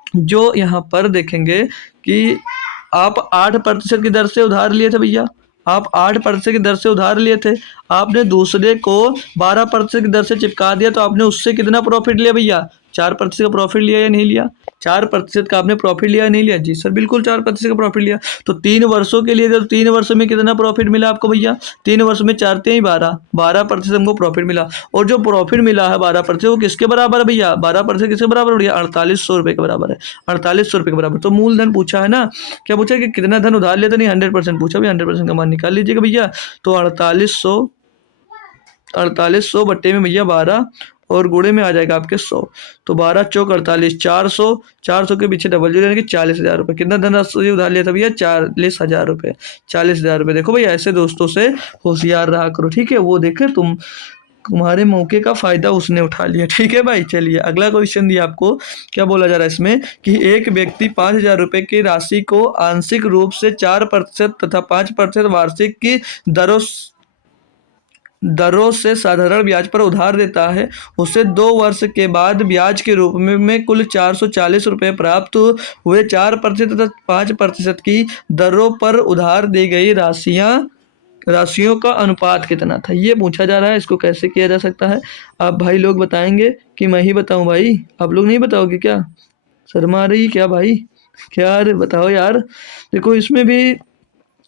जो यहाँ पर देखेंगे कि आप 8% की दर से उधार लिए थे भैया, आप 8% की दर से उधार लिए थे, आपने दूसरे को 12% की दर से चिपका दिया, तो आपने उससे कितना प्रॉफिट लिया भैया, 4% का प्रॉफिट लिया या नहीं लिया, 4% का आपने प्रॉफिट लिया या नहीं लिया, जी सर बिल्कुल 4% का प्रॉफिट लिया। तो 3 वर्षों के लिए, तो 3 वर्षों में कितना प्रॉफिट मिला आपको भैया, 3 वर्ष में 4 3 12% हमको प्रॉफिट मिला। और जो प्रॉफिट मिला है 12% वो किसके बराबर है भैया, 12% किसके बराबर हो गया, 4800 रुपये के बराबर है, 4800 रुपये के बराबर। तो मूलधन पूछा है ना, क्या पूछा कि कितना धन उधार लिया था, नहीं 100% पूछा भाई, 100% का मान निकाल लीजिएगा भैया। तो 4800 बट्टे में भैया 12 और गुणे में आ जाएगा आपके 100, तो 12 चौक 48, 400 के पीछे डबल जीरो यानी कि 40,000 रुपये। कितना धनराशि उधार लिया था भैया, 40,000 रुपये, 40,000 रुपये। देखो भैया ऐसे दोस्तों से होशियार रहा करो, ठीक है, वो देखे तुम्हारे मौके का फायदा उसने उठा लिया, ठीक है भाई। चलिए अगला क्वेश्चन दिया आपको, क्या बोला जा रहा है इसमें कि एक व्यक्ति 5,000 रुपये की राशि को आंशिक रूप से 4% तथा 5% वार्षिक की दरों से साधारण ब्याज पर उधार देता है। उसे 2 वर्ष के बाद ब्याज के रूप में कुल 440 रुपये प्राप्त हुए। 4% तथा 5% की दरों पर उधार दी गई राशियों का अनुपात कितना था, ये पूछा जा रहा है। इसको कैसे किया जा सकता है, आप भाई लोग बताएंगे कि मैं ही बताऊं भाई, आप लोग नहीं बताओगे क्या, शर्मा रही क्या भाई, क्या अरे बताओ यार। देखो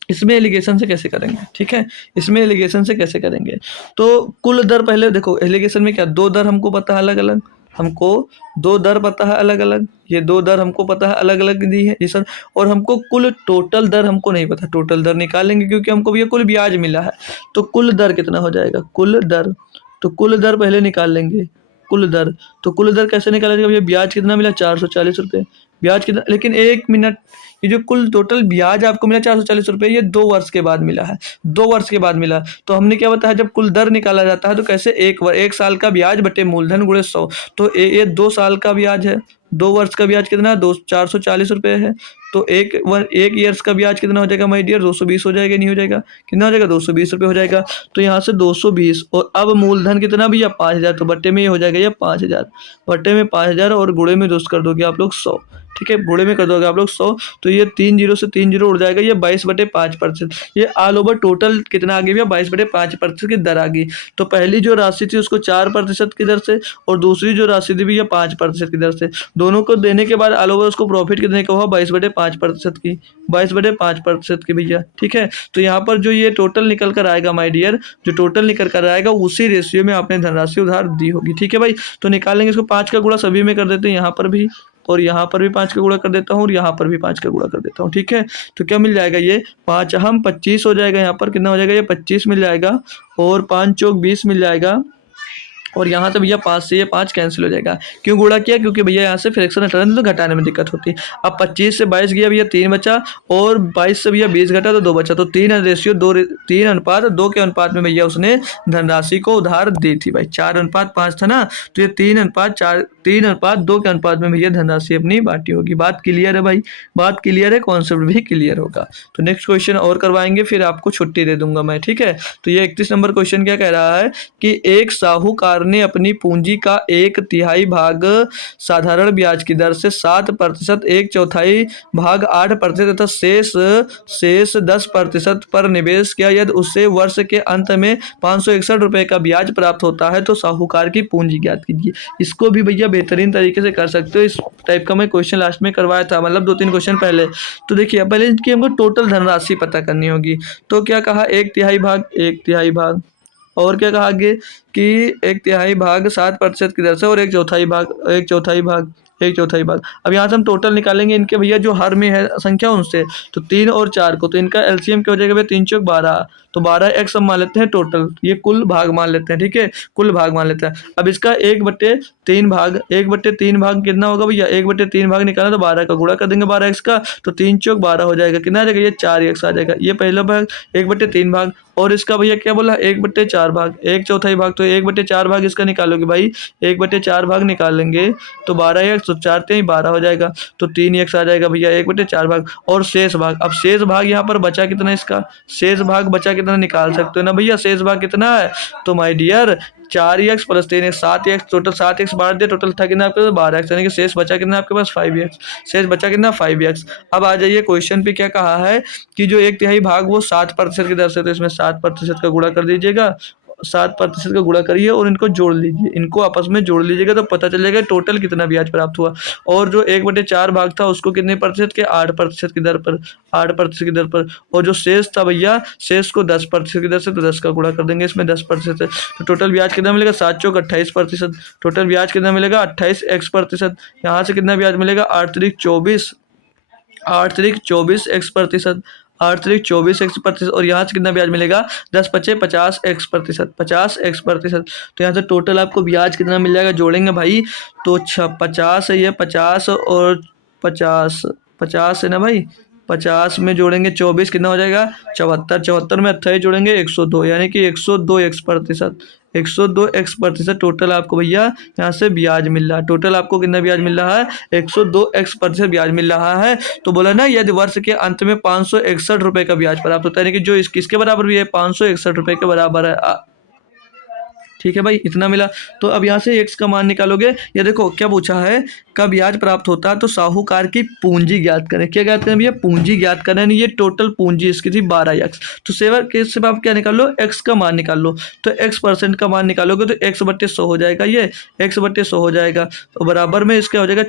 इसमें एलिगेशन से कैसे करेंगे, ठीक है, इसमें एलिगेशन से कैसे करेंगे। तो कुल दर पहले देखो, एलिगेशन में क्या 2 दर हमको पता है अलग अलग, हमको 2 दर पता है अलग अलग, ये 2 दर हमको पता है अलग अलग दी है जी सर। और हमको कुल टोटल दर हमको नहीं पता, टोटल दर निकालेंगे क्योंकि हमको ये कुल ब्याज मिला है। तो कुल दर कितना हो जाएगा, कुल दर, तो कुल दर पहले निकाल लेंगे, कुल दर। तो कुल दर कैसे निकाला जाएगा भैया, ब्याज कितना मिला 440 रुपये, ब्याज कितना, लेकिन 1 मिनट, ये जो कुल टोटल ब्याज आपको मिला 440 रुपये, ये 2 वर्ष के बाद मिला है, 2 वर्ष के बाद मिला। तो हमने क्या बताया, जब कुल दर निकाला जाता है तो कैसे 1 साल का ब्याज बटे मूलधन गुणे 100, तो ये 2 साल का ब्याज है, 2 वर्ष का ब्याज कितना, 440 रुपये है। तो एक ईयर्स का ब्याज कितना हो जाएगा माय डियर, 220 हो जाएगा, नहीं हो जाएगा, कितना हो जाएगा 220 रुपये हो जाएगा। तो यहाँ से 220, और अब मूलधन कितना भैया 5,000, तो बट्टे में ये हो जाएगा ये 5,000, बट्टे में 5,000 और गुणे में दोस्त कर दोगे आप लोग 100, ठीक है, गुणे में कर दोगे आप लोग 100, तो ये 3 जीरो से 3 जीरो उड़ जाएगा, ये 22/5%। ये ऑल ओवर टोटल कितना आ गया भैया, 22/5% की दर आ गई। तो पहली जो राशि थी उसको 4% की दर से, और दूसरी जो राशि थी भैया 5% की दर से, दोनों को देने के बाद ऑल ओवर उसको प्रॉफिट कितने का हुआ, 22/5% की, 22/5% की भैया, ठीक है। तो यहाँ पर जो ये टोटल निकल कर आएगा माय डियर, जो टोटल निकल कर आएगा उसी रेशियो में आपने धनराशि उधार दी होगी, ठीक है भाई। तो निकालेंगे इसको, 5 का गुणा सभी में कर देते हैं यहाँ पर भी, और यहाँ पर भी 5 का गुणा कर देता हूँ और यहाँ पर भी 5 का गुणा कर देता हूँ, ठीक है। तो क्या मिल जाएगा ये 5 हम 25 हो जाएगा, यहाँ पर कितना हो जाएगा ये 25 मिल जाएगा और 5 चौक 20 मिल जाएगा और यहाँ से भैया 5 से ये 5 कैंसिल हो जाएगा। क्यों गुणा किया? क्योंकि भैया यहाँ से फ्रैक्शन हटाने तो घटाने में दिक्कत होती है। अब 25 से 22 गया भैया 3 बचा और 22 से भैया 20 घटा तो 2 बचा, तो 3 रेशियो 2 3 अनुपात 2 के अनुपात में भैया उसने धनराशि को उधार दी थी भाई। 4:5 था ना, तो ये 3:2 के अनुपात में भैया धनराशि अपनी बांटी होगी। बात क्लियर है भाई? बात क्लियर है, कॉन्सेप्ट भी क्लियर होगा। तो नेक्स्ट क्वेश्चन और करवाएंगे, फिर आपको छुट्टी दे दूंगा मैं, ठीक है। तो ये 31 नंबर क्वेश्चन क्या कह रहा है कि एक साहूकार ने अपनी पूंजी का 1/3 भाग साधारण ब्याज की दर से 7%, 1/4 भाग 8% तथा शेष 10% पर निवेश किया। यदि उससे वर्ष के अंत में 561 रुपए का ब्याज प्राप्त होता है तो साहूकार की पूंजी ज्ञात कीजिए। इसको भी भैया बेहतरीन तरीके से कर सकते हो। इस टाइप का मैं क्वेश्चन लास्ट में करवाया था, मतलब 2-3 क्वेश्चन पहले। तो देखिए पहले इनकी हमको टोटल धनराशि पता करनी होगी। तो क्या कहा 1/3 भाग और क्या कहा आगे कि 1/3 भाग 7% की दर से और 1/4 भाग। अब यहाँ से हम टोटल निकालेंगे इनके भैया जो हर में है संख्या उनसे, तो 3 और 4 को, तो इनका एलसीएम क्या हो जाएगा भैया 3 चौक 12, तो 12x हम मान लेते हैं टोटल, ये कुल भाग मान लेते हैं, ठीक है, कुल भाग मान लेते हैं। अब इसका 1/3 भाग कितना होगा भैया? 1/3 भाग निकालना तो 12 का गुणा कर देंगे 12x का, तो 3 चौक 12 हो जाएगा। कितना आ जाएगा? ये 4x आ जाएगा। ये पहला भाग 1/3 भाग और इसका भैया क्या बोला 1/4 भाग, 1/4 भाग, तो 1/4 भाग इसका निकालोगे भाई, 1/4 भाग निकालेंगे तो 12x, तो 4 12 हो जाएगा, तो 3x आ जाएगा भैया 1/4 भाग। और शेष भाग, अब शेष भाग यहाँ पर बचा कितना, इसका शेष भाग बचा कितना निकाल सकते हो ना भैया। शेष भाग कितना है? तो my dear 4x plus 3x 7x, total 7x बांट दिया, टोटल था कितना आपके पास 12x, यानी कि शेष बचा कितना आपके पास 5x, शेष बचा कितना 5x। अब आ जाइए क्वेश्चन पे क्या कहा है कि जो 1/3 भाग वो 7% की दर से, तो इसमें 7% का गुणा कर दीजिएगा, 7% का गुणा करिए और इनको जोड़ लीजिए, इनको आपस में जोड़ लीजिएगा तो पता चलेगा टोटल कितना ब्याज प्राप्त हुआ। और जो 1/4 भाग था उसको कितने प्रतिशत के? 8% की दर पर, 8% की दर पर। और जो शेष था भैया, शेष को 10% की दर से, तो 10 का गुणा कर देंगे इसमें 10% है, तो टोटल ब्याज कितना मिलेगा? 7 चौक 28%। टोटल ब्याज कितना मिलेगा? 28x%। यहाँ से कितना ब्याज मिलेगा? 8×3 = 24x%, और यहाँ से कितना ब्याज मिलेगा? 10×5 = 50x%, 50x%। तो यहाँ से टोटल आपको ब्याज कितना मिल जाएगा? जोड़ेंगे भाई तो 50 है, ये 50 और 50 है ना भाई, 50 में जोड़ेंगे 24 कितना हो जाएगा? 74, 74 में 28 जोड़ेंगे 102, यानी कि 102x%, 102x% टोटल आपको भैया यहाँ से ब्याज मिल रहा है। टोटल आपको कितना ब्याज मिल रहा है? 102x% ब्याज मिल रहा है। तो बोला ना यदि वर्ष के अंत में 561 रुपए का ब्याज प्राप्त होता है, यानी कि जो किसके बराबर भी है? 561 रुपए के बराबर है। ठीक है भाई, इतना मिला। तो अब यहाँ से x का मान निकालोगे। ये देखो क्या पूछा है, कब ब्याज प्राप्त होता है तो साहूकार की पूंजी ज्ञात करें। क्या ज्ञात करें भैया? पूंजी ज्ञात करें। ये टोटल पूंजी इसकी थी 12x, तो सेवर केस से आप क्या निकाल लो? x का मान निकाल लो। तो x% का मान निकालोगे तो x/100 हो जाएगा, ये x/100 हो जाएगा। तो बराबर में इसका हो जाएगा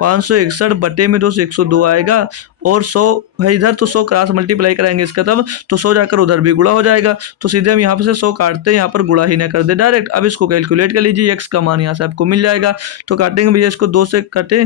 561 बटे में 2 से 102 आएगा, और 100 है इधर, तो 100 क्रॉस मल्टीप्लाई कराएंगे इसका, तब तो 100 जाकर उधर भी गुणा हो जाएगा। तो सीधे हम यहाँ पे से 100 काटते हैं, यहाँ पर गुणा ही ना कर दे डायरेक्ट। अब इसको कैलकुलेट कर लीजिए, x का मान यहाँ से आपको मिल जाएगा। तो काटेंगे भैया इसको 2 से काटे,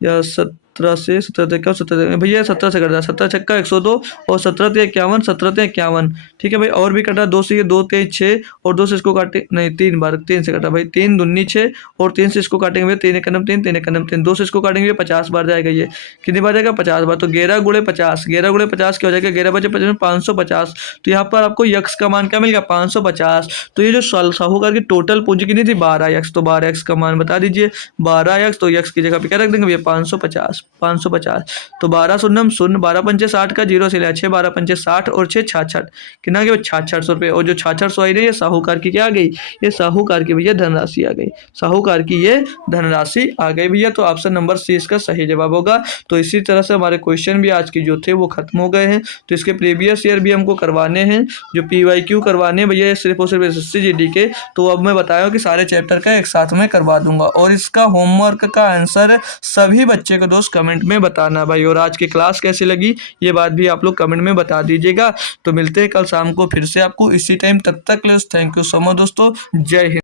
या 17 से 17 भैया 17 से कटा, 17 छक्का 102 और 17×3 = 51, ठीक है भाई। और भी कटा 2 से, ये 2×3 = 6 और 2 से इसको काटे नहीं 3 बार, 3 से कटा भाई, 3 दूनी 6 और 3 से इसको काटेंगे भाई 3 × 3 3 3 × 3 2 से इसको काटेंगे 50 बार जाएगा। ये कितनी बार जाएगा? 50 बार। तो 11×50, 11×50 क्या हो जाएगा? 11 बचे 50 550। तो यहाँ पर आपको यक्स का मान क्या मिल गया? 550। तो ये जो साहूकार की टोटल पूंजी कितनी थी? 12x, तो 12x का मान बता दीजिए 12x, तो x की जगह पे क्या रख देंगे भैया? 550, 550। तो 12 शून्यम शून्य, 12×5 = 60 का 0 से लिया 6, 12×5 = 60 और 6 66, कितना आ गया? 6600 रुपये। और जो 6600 आई ना, ये साहूकार की क्या आ गई? ये साहूकार की भैया धनराशि आ गई, साहूकार की ये धनराशि आ गई भैया। तो ऑप्शन नंबर सी इसका सही जवाब होगा। तो इसी तरह से हमारे क्वेश्चन भी आज की जो थे वो खत्म हो गए हैं। तो इसके प्रीवियस ईयर भी हमको करवाने हैं, जो PYQ करवाने भैया सिर्फ और सिर्फ SSC GD के। तो अब मैं बताया कि सारे चैप्टर का एक साथ में करवा दूंगा, और इसका होमवर्क का आंसर सभी बच्चे को दोस्त कमेंट में बताना भाई। और आज की क्लास कैसी लगी ये बात भी आप लोग कमेंट में बता दीजिएगा। तो मिलते हैं कल शाम को फिर से आपको इसी टाइम, तब तक थैंक यू सो मच दोस्तों, जय हिंद।